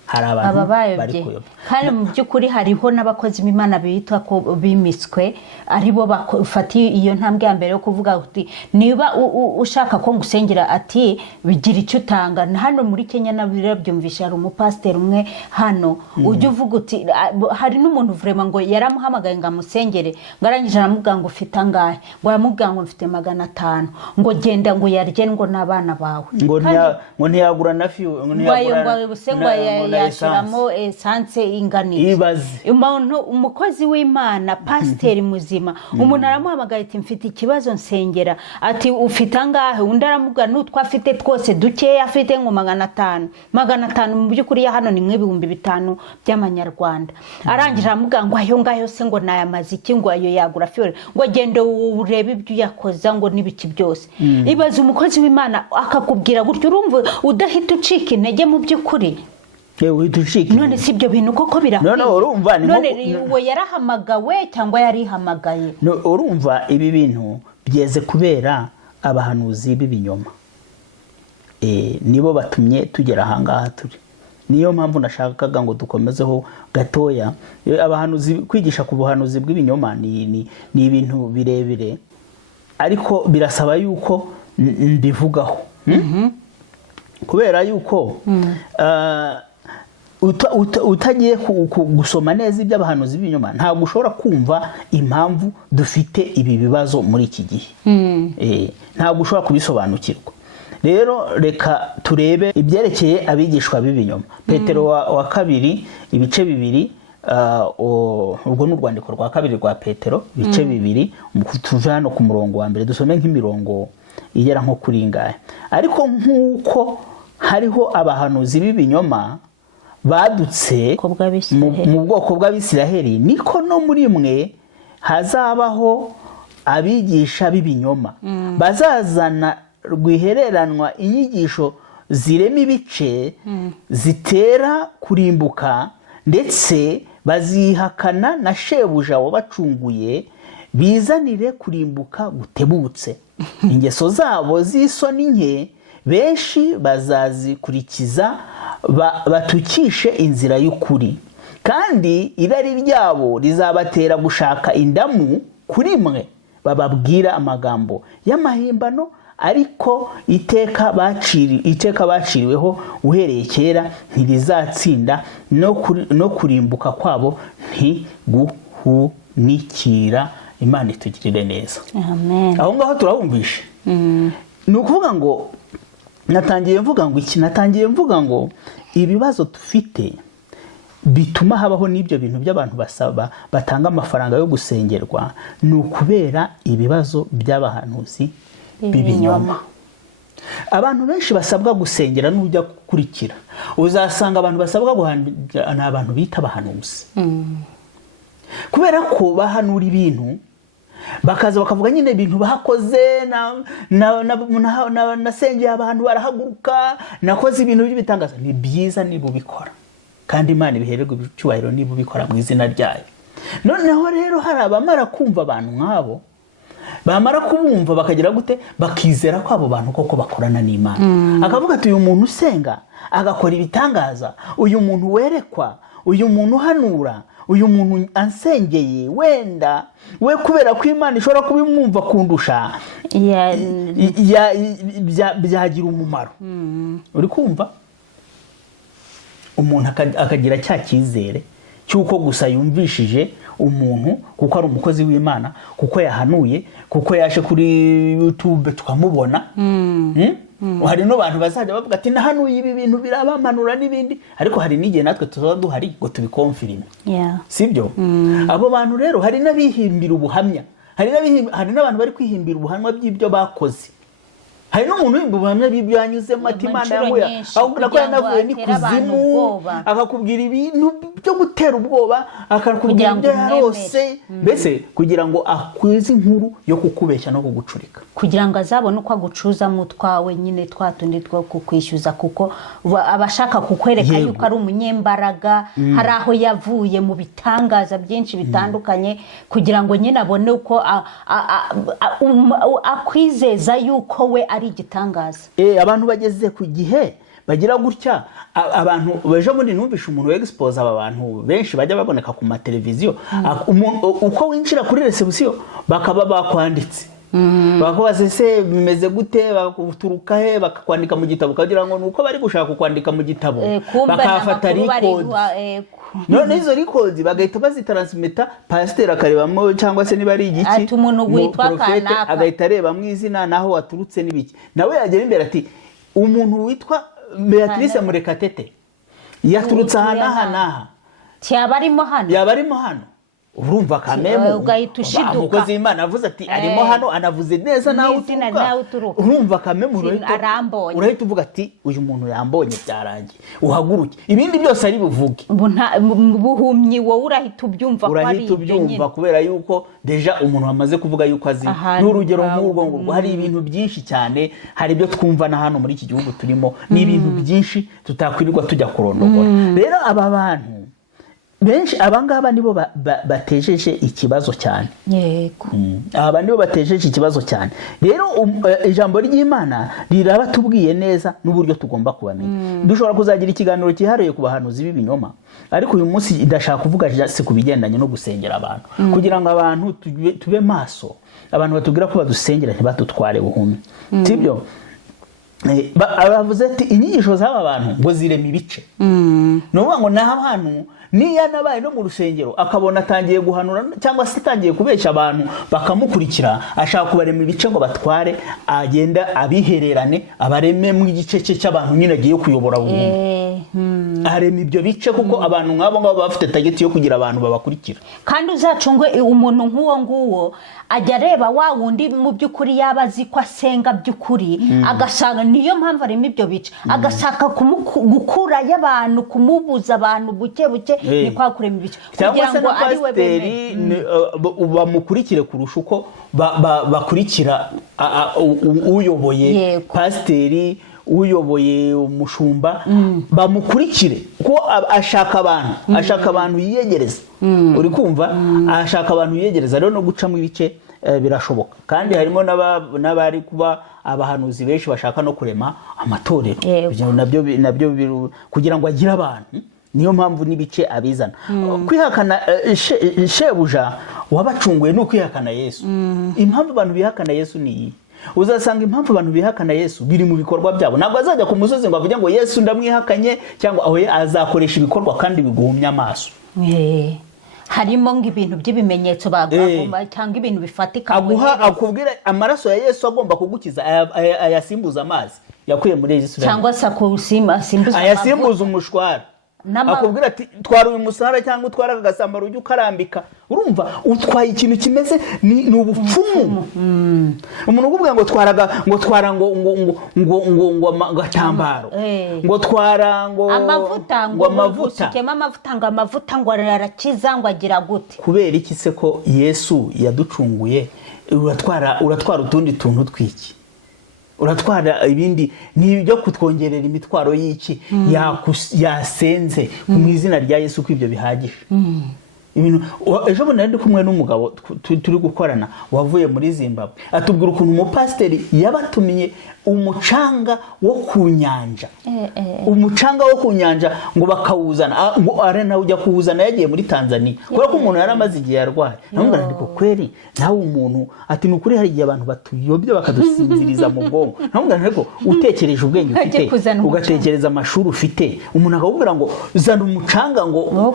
hari abantu bari kuyoba. Kandi mu by'ukuri hariho n'abakozi b'Imana bitwa ko bimiswe aribo bafata iyo ntambwe ya mbere yo kuvuga uti niba ushaka ko ngusengera ati bigira icyo utanga. Hano muri Kenya nabyumvisha hari umupasiteri umwe hano ujya uvuga uti hari n'umuntu vraiment ngo yaramuhamagaye ngo amusengere ngo arangije aramubwira ngo ufite angahe, ngo aramubwira ngo mfite 500, ngo genda ngo yarye ngo n'abana bawe, ngo ntiyagura na fiyo, ngo ntiyagura yashiramo essence inganiye. Umuntu umukozi w'Imana pasiteri muzima umuntu aramuhamagaye ati mfite ikibazo nsengera, ati ufite angahe, undi aramubwira n'utwo afite twose dukeya afite ngo 500 mu by'ukuri ya hano ni 5,000 by'amanyarwanda. Arangije aramubwira ngo ayo ngayo se ngo nayamaze iki, ngo ayo yagura fiyo, ngo gende urebe ibyo yakoza ngo nibiki byose. Ibaze umukozi w'Imana akakubwira gutyo, urumva udahita ucika intege mu by'ukuri. None si ibyo bintu koko birakwiye? None we yarahamagawe cyangwa yarihamagaye? Urumva ibi bintu byeze kubera abahanuzi b'ibinyoma. Nibo batumye tugera ahangaha turi. Niyo mpamvu nashakaga ngo dukomezeho gatoya. Abahanuzi, kwigisha ku buhanuzi bw'ibinyoma ni ibintu birebire, ariko birasaba yuko mbivugaho. Kubera yuko utagiye gusoma neza iby'abahanuzi b'ibinyoma ntabwo ushobora kumva impamvu dufite ibi bibazo muri iki gihe. Ntabwo ushobora kubisobanukirwa. Rero reka turebe ibyerekeye abigishwa b'ibinyoma. Petero wa kabiri ibice 2, ubwo n'urwandiko rwa kabiri rwa Petero ibice 2, tuve hano ku murongo wa mbere dusome nk'imirongo igera nko kuri ingahe. Ariko nk'uko hariho abahanuzi b'ibinyoma badutse mu bwoko bw'Abisiraheli, niko no muri mwe hazabaho abigisha b'ibinyoma bazazana rwihereranwa inyigisho zirema ibice zitera kurimbuka, ndetse bazihakana na shebuja wabacunguye, bizanire kurimbuka gutebutse. Ingeso zabo z'isoni nke benshi bazazikurikiza, batukishe inzira y'ukuri, kandi irari ryabo rizabatera gushaka indamu kuri mwe, bababwira amagambo y'amahimbano, ariko iteka baciriweho uhereye kera ntirizatsinda, no kurimbuka kwabo ntiguhunikira. Imana itugirire neza. Amen. Aho ngaho turabumvishe. Ni ukuvuga ngo natangiye mvuga ngo ibibazo dufite bituma habaho n'ibyo bintu by'abantu basaba batanga amafaranga yo gusengerwa, ni ukubera ibibazo by'abahanuzi b'ibinyoma. Abantu benshi basabwa gusengera n'ujya gukurikira uzasanga abantu basabwa guhanura ni abantu bita abahanuzi. Kubera ko bahanura ibintu bakaza bakavuga nyine ibintu bakoze, nasengeye abantu barahaguruka, nakoze ibintu by'ibitangaza. Ni byiza niba ubikora, kandi Imana ibihererwa icyubahiro niba ubikora mu izina ryayo. Noneho rero hari abamara kumva abantu nk'abo, bamara kubumva bakagira gute, bakizera ko abo bantu koko bakorana n'Imana. Akavuga ati uyu muntu usenga agakora ibitangaza, uyu muntu werekwa, uyu muntu uhanura, uyu muntu ansengeye, wenda we kubera ko Imana ishobora kubimwumva kundusha byagira umumaro. Uri kumva? Umuntu akagira cya cyizere cyuko gusa yumvishije umuntu kuko ari umukozi w'Imana, kuko yahanuye, kuko yaje kuri YouTube tukamubona. Hari no bantu bazajya bavuga ati nahanuye ibi bintu birabamanura n'ibindi, ariko hari n'igihe natwe tuzoba duhari ngo tubikonfirime. Sibyo? Abo bantu rero hari n'abihimbira ubuhamya, hari n'abantu bari kwihimbira ubuhamya by'ibyo bakoze. Hari n'umuntu w'imbu buhamya b'ibyo yanyuzemo ati Imana yamuya, ahubwo ko yanavuye ni kuzimu, akakubwira ibintu byo gutera ubwoba, akakubwira ibyo yarose, mbese kugira ngo akwize inkuru yo kukubeshya no kugucurika, kugira ngo azabone uko agucuza mu twawe nyine twatundi two kukwishyuza, kuko abashaka kukwereka yuko ari umunyembaraga, hari aho yavuye mu bitangaza byinshi bitandukanye, kugira ngo nyine abone uko akwizeza yuko we ari igitangaza. Abantu bageze ku gihe bagira gutya abantu bejo muri numvisha umuntu expose aba bantu benshi bajya baboneka ku mateleviziyo uko winjira kuri reception bakaba bakwanditse bakubaze se bimeze gute bakuturuka he bakakwandika mu gitabo kagira ngo nuko bari gushaka kwandika mu gitabo bakafata record none izo record bagahita bazitaransmita pasteur akarebamo cyangwa se niba ari igiki ati umuntu witwa kanaka agahita areba mu izina naho waturutse n'ibiki nawe yagera imbere ati umuntu witwa Beatrice Murekatete yaturutse aha yabarimo hano urumva kamemo ugahita ushiduka umukozi w'Imana avuze ati arimo hano anavuze neza nawe uturuka urumva kamemo urahita uvuga ati uyu muntu yambonye byarangiye uhaguruke ibindi byose ari buvuge buhumyi wowe urahita ubyumva ko ari ubyumva kubera yuko deja umuntu wamaze kuvuga yuko azi n'urugero nk'urwo ngo hari ibintu byinshi cyane hari ibyo twumva na hano muri iki gihugu turimo ni ibintu byinshi tutakwirirwa tujya kurondogora rero aba bantu benshi abangaba nibo batejeje ikibazo cyane yego aba nibo batejeje ikibazo cyane rero ijambo ry'Imana riraba tubwiye neza n'uburyo tugomba kubamenya dushobora kuzagira ikiganiro cyihariye ku bahanuzi b'ibinyoma ariko uyu munsi ndashaka kuvuga se kubigendanye no gusengera abantu kugira ngo abantu tube maso abantu batubwira ko badusengera ntibatutware buhumyi sibyo abavuze ati inyigisho z'aba bantu ngo zirema ibice no ngo naha abantu niya nabaye no mu rusengero akabona atangiye guhanura cyangwa se atangiye kubesha abantu bakamukurikira ashaka kubarema ibice ngo batware agenda abihererane abareme mu igice cy'abantu nyine agiye kuyobora burundu arema ibyo bice kuko abantu nk'abo ngabo bafite target yo kugira abantu babakurikira kandi uzacungwe umuntu nk'uwo nguwo ajya areba wa wundi mu by'ukuri yabazi ko asenga by'ukuri agasanga niyo mpamvu arimo ibyo bice agashaka gukura y'abantu kumubuza abantu buke ni kwa kurema ibice kugira ngo ari we bene bamukurikire kurusha uko bakurikira uyoboye pasteri uyoboye umushumba bamukurikire ko ashaka abantu yiyegereza uri kumva ashaka abantu yiyegereza rero no gucamo ibice birashoboka kandi harimo n'abari kuba abahanuzi benshi bashaka no kurema amatorero nabyo kugira ngo agire abantu niyo mpamvu n'ibice abizana kwihakana shebuja wabacunguye no kwihakana Yesu impamvu abantu bihakana Yesu ni iyi uzasanga impamvu abantu bihakana Yesu biri mu bikorwa byabo ntabwo azajya ku musozi ngo avuge ngo Yesu ndamwihakanye cyangwa aho azakoresha ibikorwa kandi biguhumya amaso harimo ng'ibintu by'ibimenyetso bagomba cyangwa ibintu bifatika akubwira amaraso ya Yesu agomba kugukiza ayasimbuza amazi yakuye muri Yesu cyangwa se asimbuza ayasimbuza umushwara akubwira ati twara uyu musara cyangwa utwara agasambaro ujye ukarambika urumva utwaye ikintu kimeze ni ubupfumu umuntu uvuga ngo twara ngo gatambaro ngo twara ngo amavuta ngo amavuta ngo arakiza ngo agira gute kubera iki se ko Yesu yaducunguye uratwara utundi tuntu twiki uratwara ibindi nibyo kutwongerera imitwaro y'iki yasenze mu izina rya Yesu ko ibyo bihagije ejo bundi ndi kumwe n'umugabo turi gukorana wavuye muri Zimbabwe atubwira ukuntu umupasteri yabatumye umucanga wo ku nyanja ngo bakawuzana ngo arena ujya kuwuzana yagiye muri Tanzania kubera ko umuntu yaramaze igihe yarwaye namubwira ndiko kweri nawe umuntu ati nukuri hari igihe abantu batuyobye bakadusinziriza mu bwonko namubwira ndiko utekereje ubwenge ufite ugatekereza amashuri ufite umuntu akakubwira ngo zana umucanga ngo wo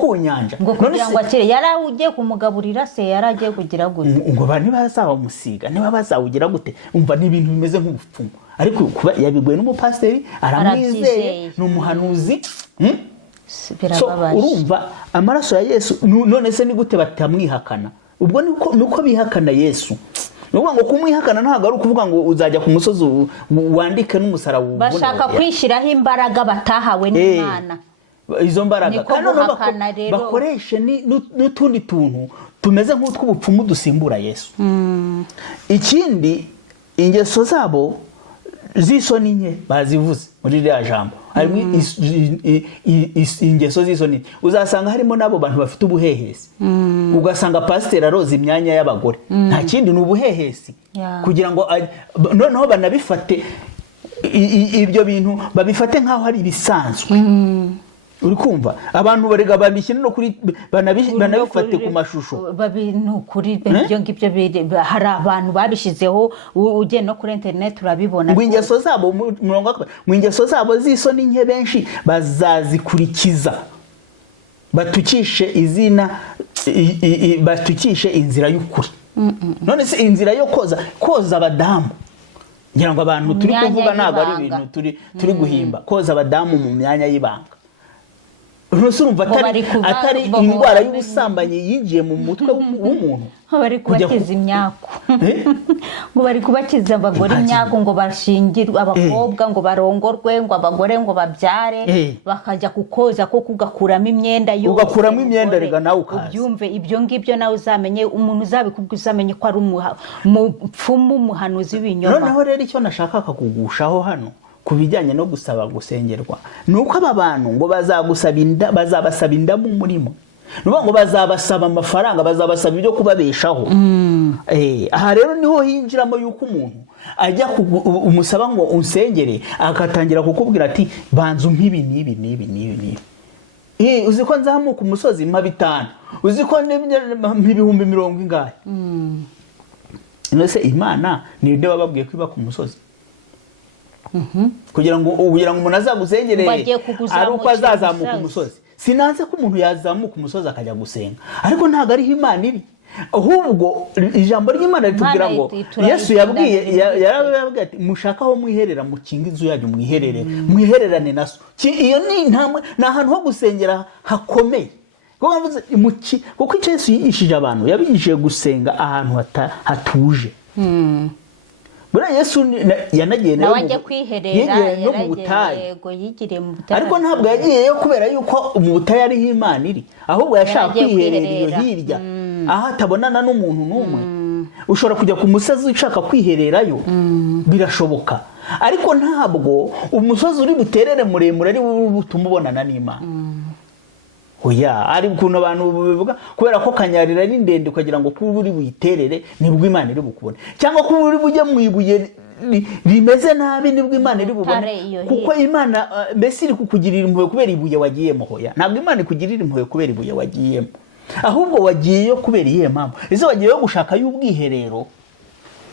ku nyanja kugira ngo akire ugiye kumugaburira se yaragiye kugira gute ngo bani bazabamusiga niba bazawugira gute umva ni ibintu bimeze nk'ubupfumu ariko kuba yabigwe n'umupasteri aramwizeye n'umuhanuzi urumva amaraso ya Yesu none se ni gute batamwihakana ubwo nuko bihakana Yesu nuko ngo kumwihakana ntago ari ukuvuga ngo uzajya ku musozi wandike n'umusaraba bashaka kwishiraho imbaraga batahawe n'Imana izo mbaraga kandi bakoreshe n'utundi tuntu tumeze nk'utw'ubupfumu dusimbura Yesu ikindi ingeso zabo z'isoni nke bazivuze muri rya jambo harimo ingeso z'isoni uzasanga harimo nabo bantu bafite ubuhehesi ugasanga pasiteri aroza imyanya y'abagore nta kindi ni ubuhehesi kugira ngo noneho banabifate ibyo bintu babifate nk'aho ari ibisanzwe. uri kumva abantu barega babishyira no kuri banabifate ku mashusho babintu kuri ibyo ngibyo hari abantu babishizeho ugiye no kuri internet urabibona ngo ingeso zabo ngo ingeso zabo z'isoni nke benshi bazazikurikiza batukishe izina batukishe inzira y'ukuri. None se inzira yo koza abadamu ngira ngo abantu turi kuvuga ntabwo ari ibintu turi guhimba. Koza abadamu mu myanya y'ibanga urumva atari indwara y'ubusambanyi yinjiye mu mutwe w'umuntu. Bari kubakiza imyaku ngo bari kubakiza abagore imyaku ngo bashingirwe abakobwa ngo barongorwe ngo abagore ngo babyare bakajya kukoza ko kugakuramo imyenda yo ugakuramo imyenda rega nawe ukaza ubyumve ibyo ngibyo nawe uzamenye umuntu uzabikubwiza uzamenye ko ari umupfumu umuhanuzi w'ibinyoma. Noneho rero icyo nashaka kugushaho hano kubijyanye no gusaba gusengerwa nuko aba bantu ngo bazabasaba inda mu murimo ngo bazabasaba amafaranga bazabasaba ibyo kubabeshaho. Aha rero niho hinjiramo yuko umuntu ajya umusaba ngo unsengere akatangira kukubwira ati banza umpibi nibi uzi ko nzamuka umusozi mpa 5 uzi ko n'ibihumbi 40 ingahe. Nose Imana ni nde wababwiye kwiba ku musozi kugira ngo umuntu azagusengere ari uko azazamuka umusozi. Sinanze ko umuntu yazamuka umusozi akajya gusenga ariko ntago ari Imana iri ahubwo ijambo ry'Imana ritubwira ngo Yesu yarabwiye ati mushaka aho mwiherera mukinga inzu yanyu mwihererane naso. Iyo ni ahantu ho gusengera hakomeye kuko icyo Yesu yigishije abantu yabigishije gusenga ahantu hatuje. Bura Yesu yanagiye nawe ajya kwiherera no mu butayu ariko ntabwo yagiyeyo kubera yuko mu butayu ari Imana iri ahubwo yashaka kwiherera iyo hirya aho atabonana n'umuntu n'umwe. Ushobora kujya ku musozi ushaka kwihererayo birashoboka ariko ntabwo umusozi uri buterere muremure ari butuma ubonana n'Imana. Oya ari ukuntu abantu bivuga kubera ko kanyarira ari ndende kugira ngo kuba uri buyiterere nibwo Imana iri bukubone cyangwa kuba uri bujye mwibuye rimeze nabi nibwo Imana iri bubone kuko Imana mbese iri kukugirira impuhwe kubera ibuye wagiyemo. Hoya ntabwo Imana ikugirira impuhwe kubera ibuye wagiyemo ahubwo wagiyeyo kubera iyihe mpamvu. Ese wagiyeyo gushaka y'ubwiherero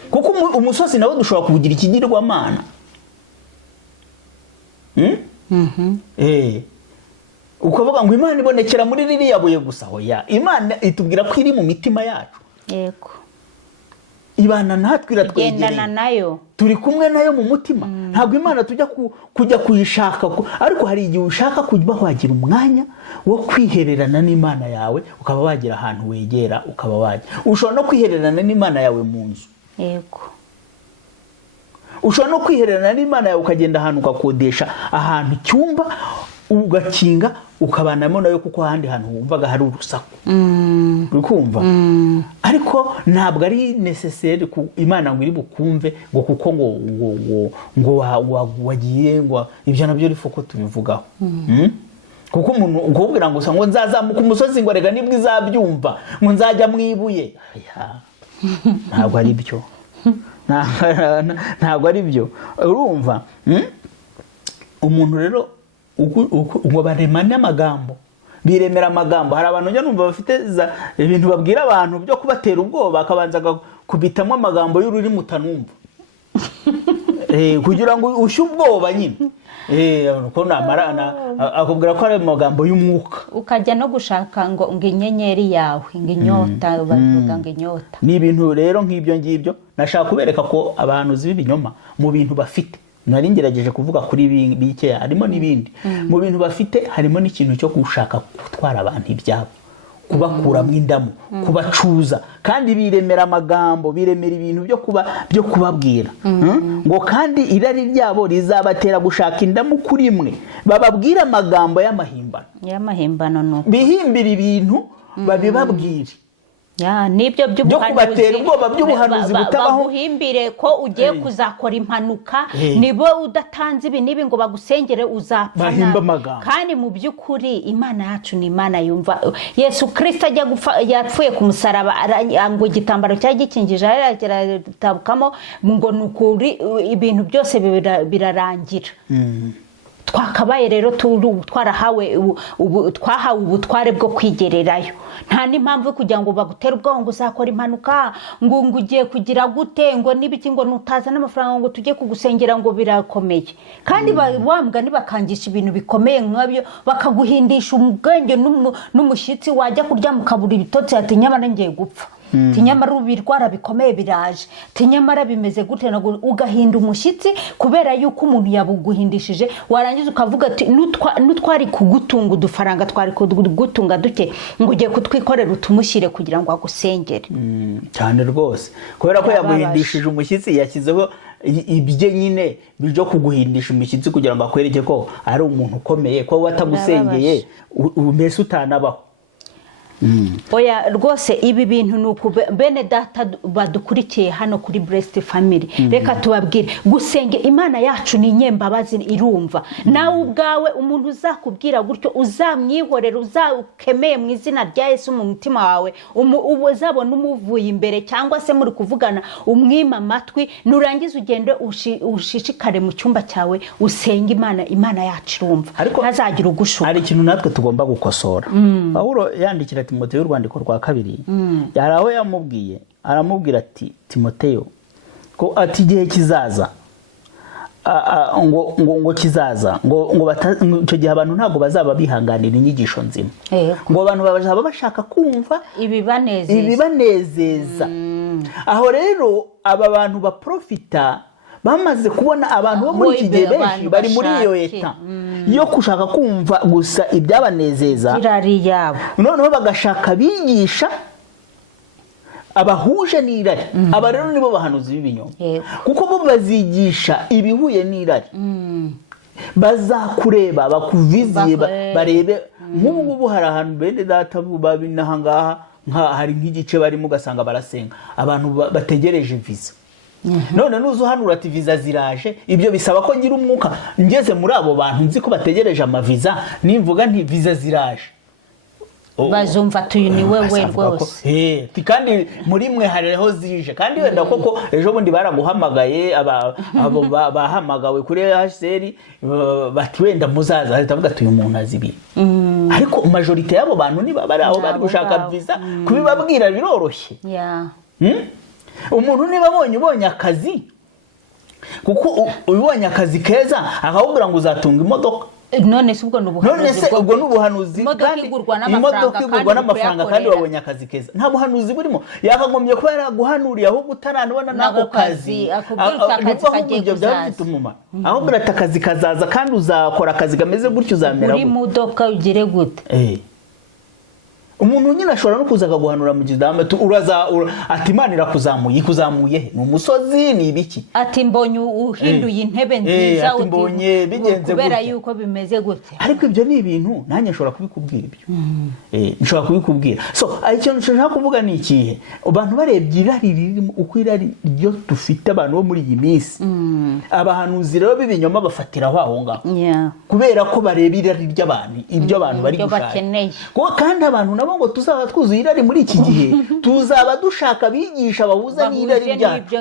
kuko umusozi nawe dushobora kugira ikigirwamana. Ukavuga ngo Imana ibonekera muri ririya buye gusa. Hoya Imana itubwira ko iri mu mitima yacu. Yego ibana natwe iratwegereye nayo turi kumwe nayo mu mutima. Ntabwo Imana tujya kujya kuyishaka ariko hari igihe ushaka kujya wagira umwanya wo kwihererana n'Imana yawe ukaba wagira ahantu wegera ukaba wajya. Ushobora no kwihererana n'Imana yawe mu nzu. Yego ushobora no kwihererana n'Imana yawe ukagenda ahantu ugakodesha ahantu icyumba ugakinga ukabanamo nayo kuko ahandi hantu wumvaga hari urusaku. Ukumva ariko ntabwo ari necessaire ku Imana ngo iri bukumve ngo kuko ngo wagiye ngo ibyo nabyo rifo ko tubivugaho. Kuko umuntu ukubwira ngo ngo nzazamuka umusozi ngo rega nibwo izabyumva ngo nzajya mwibuye. Ntabwo ari byo ntabwo ari byo urumva. Umuntu rero ngo baremane amagambo biremera amagambo. Hari abantu njya numva bafite ibintu babwira abantu byo kubatera ubwoba akabanza kubitamo amagambo y'ururi mutanumva kugira ngo ushye ubwoba nyine. Ko akubwira ko ari amagambo y'umwuka ukajya no gushaka ngo inyenyeri yawe ngo inyota bavuga ngo inyota. Ni ibintu rero nk'ibyo ngibyo nashaka kubereka ko abantu z'ibinyoma mu bintu bafite nari ngerageje kuvuga kuri bike harimo n'ibindi mu bintu bafite harimo n'ikintu cyo gushaka gutwara abantu ibyabo kubakuramo indamu kubacuza kandi biremera amagambo biremera ibintu byo kubabwira ngo kandi irari ryabo rizabatera gushaka indamu kuri mwe bababwira amagambo y'amahimbano nuko bihimbira ibintu babibabwire nibyo kubatera ubwoba by'ubuhanuzi butabaho, baguhimbire ko ugiye kuzakora impanuka, nibo udatanze ibi nibi ngo bagusengere uzapfa. Kandi mu by'ukuri Imana yacu ni Imana yumva. Yesu Kristo ajya yapfuye ku musaraba, ngo igitambaro cyari gikingije aratabukamo, ngo nukuri ibintu byose birarangira. Twakabaye rero twahawe ubutware bwo kwigererayo. Nta n'impamvu kugira ngo bagutera ubwoba ngo uzakora impanuka, ngo ugiye kugira gute, ngo n'ibiki, ngo nutaza n'amafaranga ngo tujye kugusengera ngo birakomeye. Kandi bambwa nibakangisha ibintu bikomeye nk'abyo, bakaguhindisha ubwenge n'umushyitsi, wajya kurya mukabura ibitotsi ati nyamara ngiye gupfa, tinyamara ubirwara bikomeye biraje, tinyamara bimeze gute, nago ugahinda umushyitsi kubera yuko umuntu yabuguhindishije. Warangiza ukavuga ati nutwari kugutunga udufaranga, twari kugutunga duke, ngo ugiye kutwikorera utumushyire kugira ngo agusengere. Cyane rwose, kubera ko yaguhindishije umushyitsi, yashyizeho ibye nyine byo kuguhindisha umushyitsi kugira ngo akwereke ko ari umuntu ukomeye, ko watagusengeye mbese utanabaho. Oya rwose ibi bintu nuko bene data badukurikiye hano kuri Blessed Family, reka tubabwire gusenga Imana yacu ni nyembabazi, irumva. Nawe ubwawe umuntu uzakubwira gutyo uzamwihorera, uzakemeye mu izina rya Yesu mu mutima wawe, uzabona umuvuye imbere cyangwa se muri kuvugana umwima amatwi, nurangiza ugende ushishikare mu cyumba cyawe usenga Imana yacu irumva, ntazagira ugushuka. Hari ikintu natwe tugomba gukosora. Pawulo yandikira Timoteyo urwandiko rwa 2, yaraho yamubwiye, aramubwira ati Timoteyo ko ati igihe kizaza, ngo kizaza, ngo icyo gihe abantu ntabwo bazaba bihanganira inyigisho nzima, ngo abantu bazaba bashaka kumva ibibanezeza. Aho rero aba bantu baprofita bamaze kubona abantu bo muri iki gihe benshi bari muri iyo eta yo kushaka kumva gusa ibyabanezeza, noneho bagashaka bigisha abahuje n'irari. Aba rero nibo bahanuzi b'ibinyoma, kuko bo bazigisha ibihuye n'irari. Bazakureba bakuviziye, barebe. Nk'ubu hari ahantu bene data babinaha ngaha, hari nk'igice barimo ugasanga barasenga abantu bategereje visa. None nuzuhanura ati visa ziraje, ibyo bisaba ko ngira umwuka ngeze muri abo bantu nzi ko bategereje amaviza, nimvuga nti visa ziraje, bazumva tuyu ni wewe rwose. Kandi muri mwe hariho zije, kandi wenda koko ejo bundi baraguhamagaye, abo bahamagawe kuri HCR bati wenda muzaza, ahitavuga tuyu muntu azibi. Ariko majorite y'abo bantu niba bari aho bari gushaka visa, kubibabwira biroroshye. Umuntu niba ubonye akazi, kuko ubonye akazi keza akakubwira ngo uzatunga imodoka, none se ubwo n'ubuhanuzi, kandi imodoka igurwa n'amafaranga kandi wabonye akazi keza, nta buhanuzi burimo. Yakagombye kuba yaraguhanuriye ahubwo utaranabona n'ako kazi, ibyo byaba bifite umumaro. Ahubwo ati akazi kazaza kandi uzakora akazi kameze gutyo, uzamera gute, imodoka ugire gute. Umuntu nyine ashobora no kuza akaguhanura mu gidame, ati Imana irakuzamuye. Ikuzamuye he? Ni umusozi, ni ibiki? Ati mbonye uhinduye intebe nziza, ati mbonye bigenze kubera yuko bimeze gute. Ariko ibyo ni ibintu nanjye nshobora kubikubwira ibyo. Nshobora kubikubwira. So ikintu nshaka kuvuga ni ikihe? Abantu barebye irari ririmo, uko irari ryo dufite abantu bo muri iyi minsi, abahanuzi rero b'ibinyoma bafatira aho ngaho, kubera ko bareba irari ry'abantu, ibyo abantu bari gushaka. Kandi abantu nabo ngo tuzaba twuzuye irari muri iki gihe, tuzaba dushaka bigisha bahuza n'irari ryacu.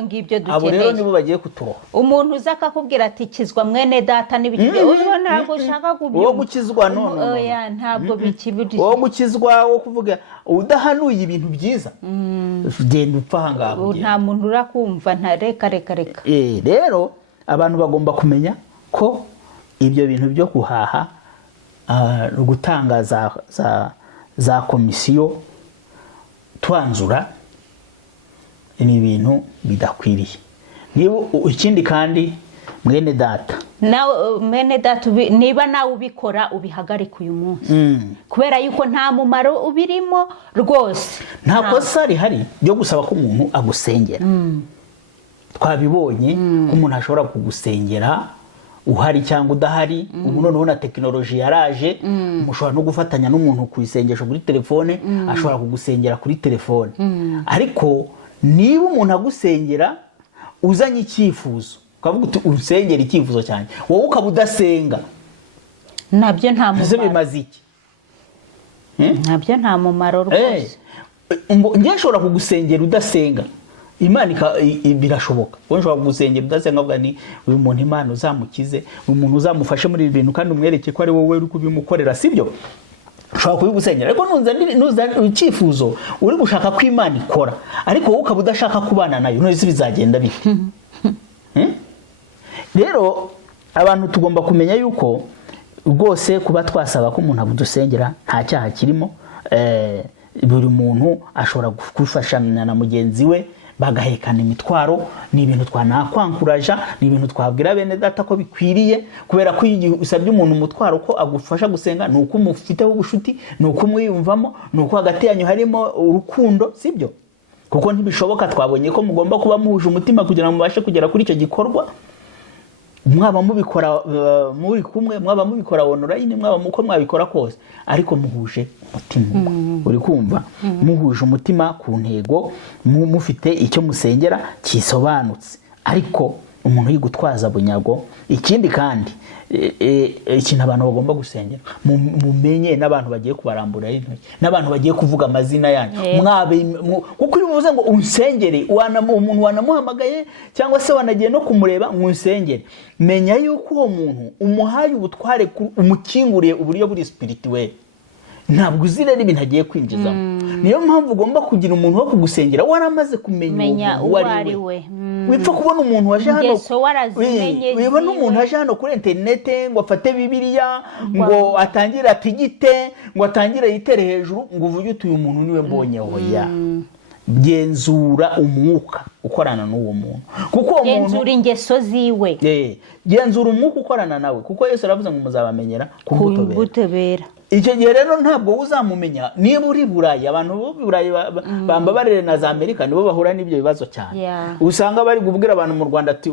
Abo rero nibo bagiye kuturoha. Umuntu uza akakubwira ati kizwa mwene data n'ibiki, uwo ntabwo ushaka kubyumva. Wo gukizwa none, ntabwo bikibiri. Wo gukizwa, wo kuvuga udahanuye ibintu byiza, genda upfa hangaho. Nta muntu urakumva, nta reka. Rero abantu bagomba kumenya ko ibyo bintu byo guhaha, gutanga za komisiyo twanzura, ni ibintu bidakwiriye. Ikindi kandi mwene data, niba nawe ubikora ubihagarika uyu munsi, kubera yuko nta mumaro ubirimo rwose. Nta kosa rihari ryo gusaba ko umuntu agusengera. Twabibonye ko umuntu ashobora kugusengera uhari cyangwa udahari. Ubu noneho na tekinoloji yaraje, mushobora no gufatanya n'umuntu ku isengesho kuri telefone, ashobora kugusengera kuri telefone. Ariko niba umuntu agusengera uzanye icyifuzo, ukavuga uti urusengera icyifuzo cyane, wowe ukaba udasenga, nabyo nta ese mumaro, bimaze iki? nabyo nta mumaro rwose. Njye nshobora kugusengera udasenga, Imana birashoboka. Wowe nshobora kugusengera udasenga, uvuga ni uyu muntu Imana uzamukize, uyu muntu uzamufashe muri ibi bintu kandi umwereke ko ari wowe uri kubimukorera, sibyo? Ushobora kubigusengera, ariko nuza icyifuzo uri gushaka ko Imana ikora, ariko wowe ukaba udashaka kubana nayo, none se bizagenda bite? Rero abantu tugomba kumenya yuko rwose kuba twasaba ko umuntu agudusengera nta cyaha kirimo. Buri muntu ashobora gufashanya na mugenzi we bagahekana imitwaro. Ni ibintu twanakwankuraja, ni ibintu twabwira bene data ko bikwiriye, kubera ko igihe usabye umuntu umutwaro ko agufasha gusenga, ni uko umufiteho ubushuti, ni uko umwiyumvamo, ni uko hagati yanyu harimo urukundo, sibyo? Kuko ntibishoboka, twabonye ko mugomba kuba muhuje umutima kugira ngo mubashe kugera kuri icyo gikorwa. Mwaba mubikora muri kumwe, mwaba mubikora online, mwaba muko mwabikora kose, ariko muhuje umutima. Uri kumva? Muhuje umutima ku ntego, mufite icyo musengera kisobanutse. Ariko umuntu yigutwaza bunyago. Ikindi kandi ikintu abantu bagomba gusengera, mumenye n'abantu bagiye kubarambura intoki, n'abantu bagiye kuvuga amazina yanyu. Kuko iyo uvuze ngo unsengere, umuntu wanamuhamagaye cyangwa se wanagiye no kumureba ngo unsengere, menya yuko uwo muntu umuhaye ubutware, umukinguriye uburyo buri spirituel. Ntabwo uzi rero ibintu agiye kwinjizamo. Niyo mpamvu ugomba kugira umuntu wo kugusengera waramaze kumenya uwo ari we. Wipfa kubona umuntu waje hano, wibona umuntu waje hano kuri internet ngo afate Bibiliya, ngo atangire atigite, ngo atangire yitere hejuru, ngo uvuge uti uyu muntu niwe mbonye. Oya, genzura umwuka ukorana n'uwo muntu, kuko uwo muntu genzura ingeso ziwe. Genzura umwuka ukorana nawe, kuko Yesu aravuze ngo muzabamenyera ku mbuto bera. Icyo gihe rero ntabwo uzamumenya niba uri Burayi. Abantu bo Burayi bambabarire na za Amerika nibo bahura n'ibyo bibazo cyane. Usanga bari kubwira abantu mu Rwanda ati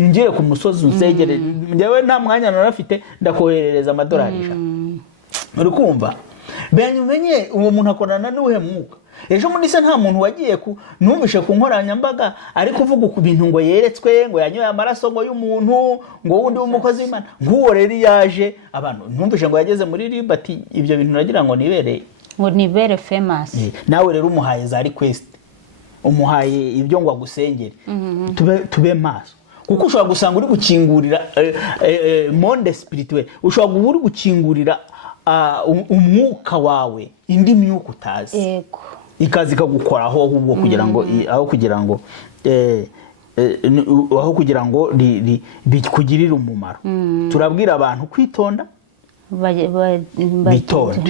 ngire ku musozi unsengere, njyewe nta mwanya narafite, ndakoherereza $100. Uri kumva? Benye uwo muntu akorana n'uhe mwuka. Ejo muri se nta muntu wagiye numvishe ku nkoranyambaga ari kuvuga ku bintu ngo yeretswe, ngo yanyoye amaraso ngo y'umuntu, ngo wundi w'umukozi w'Imana. Nguwo rero yaje abantu numvishe ngo yageze muri Liberty, ibyo bintu nagira ngo nibere famous. Nawe rero umuhaye za request, umuhaye ibyo ngo agusengere. Tube maso, kuko ushobora gusanga uri gukingurira monde spirituel, ushobora kuba uri gukingurira umwuka wawe indi myuka utazi. Yego. Ikazi kagukoraho ahubwo kugira ngo bikugirire umumaro. Turabwira abantu kwitonda, bitonde,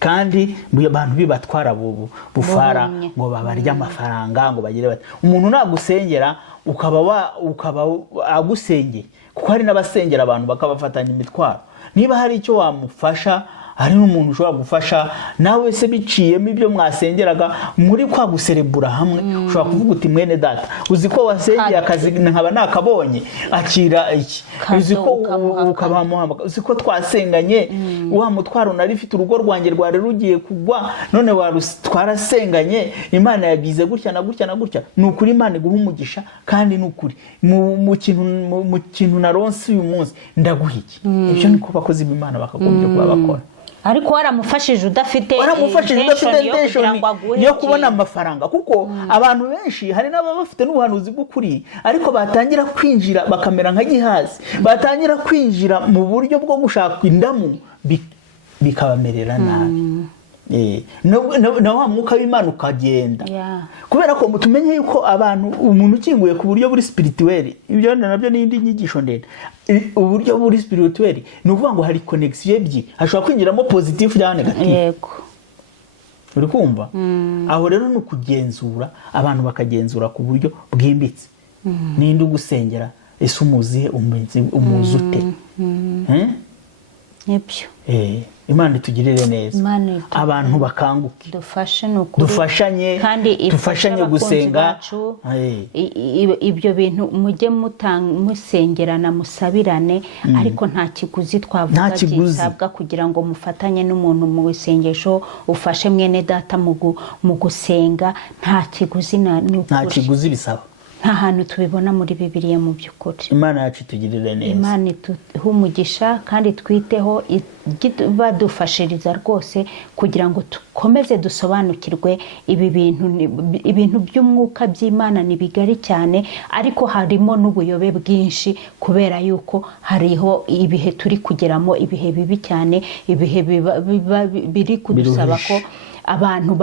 kandi abantu bibatwara bufara ngo babarya amafaranga, ngo bagire bati umuntu nagusengera ukaba agusengeye, kuko hari n'abasengera abantu bakabafatanya imitwaro. Niba hari icyo wamufasha, hari n'umuntu ushobora gufasha nawe se biciyemo ibyo mwasengeraga muri kwa guserebura hamwe, ushobora kuvuga uti mwene data, uzi ko wasengeye akazi nkaba nakabonye, akira iki, uzi ko ukabamuhamaka, uzi ko twasenganye wa mutwaro nari mfite, urugo rwanjye rwari rugiye kugwa, none twarasenganye, Imana yagize gutya na gutya na gutya. Ni ukuri Imana iguha umugisha, kandi ni ukuri mu kintu naronse uyu munsi ndaguha iki. Ibyo niko bakozi b'Imana bakagombye kuba bakora. Ariko waramufashije udafite intention yo kubona amafaranga, kuko abantu benshi hari n'ababa bafite n'ubuhanuzi bw'ukuri, ariko batangira kwinjira bakamera nka gihazi, batangira kwinjira mu buryo bwo gushaka indamu, bikabamerera nabi. Na wa mwuka w'Imana ukagenda. Kubera ko mutumenye yuko umuntu ukinguye ku buryo buri spirituel, ibyo nabyo n'indi nyigisho ndende. Uburyo buri spirituel ni ukuvuga ngo hari connection ebyiri, hashobora kwinjiramo positive na negative. Yego. Uri kumva? Aho rero ni ukugenzura, abantu bakagenzura ku buryo bwimbitse. Ninde ugusengera, ese umuzihe, umuzute. nibyo Imana itugirire neza, Imana itu- abantu bakanguke, dufashe ni ukuri dufashanye, kandi ifashe dufashanye abakunzi gusenga. bacu. Ibyo bintu mujye musengerana musabirane, ariko nta kiguzi twavuga Nta kiguzi. gisabwa kugira ngo mufatanye n'umuntu mu isengesho, ufashe mwene data mu gusenga, nta kiguzi ni Nta ukuri. kiguzi bisaba. nta hantu tubibona muri Bibiliya mu by'ukuri. Imana yacu itugirire neza. Imana ituhe umugisha kandi twiteho, badufashiriza rwose kugira ngo dukomeze dusobanukirwe ibintu by'umwuka by'Imana ni bigari cyane, ariko harimo n'ubuyobe bwinshi kubera yuko hariho ibihe turi kugeramo, ibihe bibi cyane, ibihe biri kudusaba ko abantu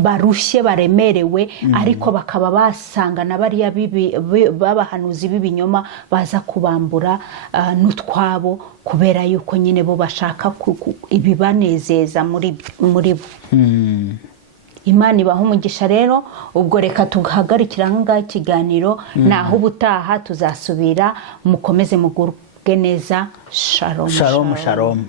barushye baremerewe, ariko bakaba basanga na bariya b'abahanuzi b'ibinyoma baza kubambura n'utwabo, kubera yuko nyine bo bashaka ibibanezeza muri bo. Imana ibaha umugisha rero. Ubwo reka tuhagarikira aha ngaha ikiganiro, naho ubutaha tuzasubira. Mukomeze mugubwe neza. Shalom, Shalom, shalom.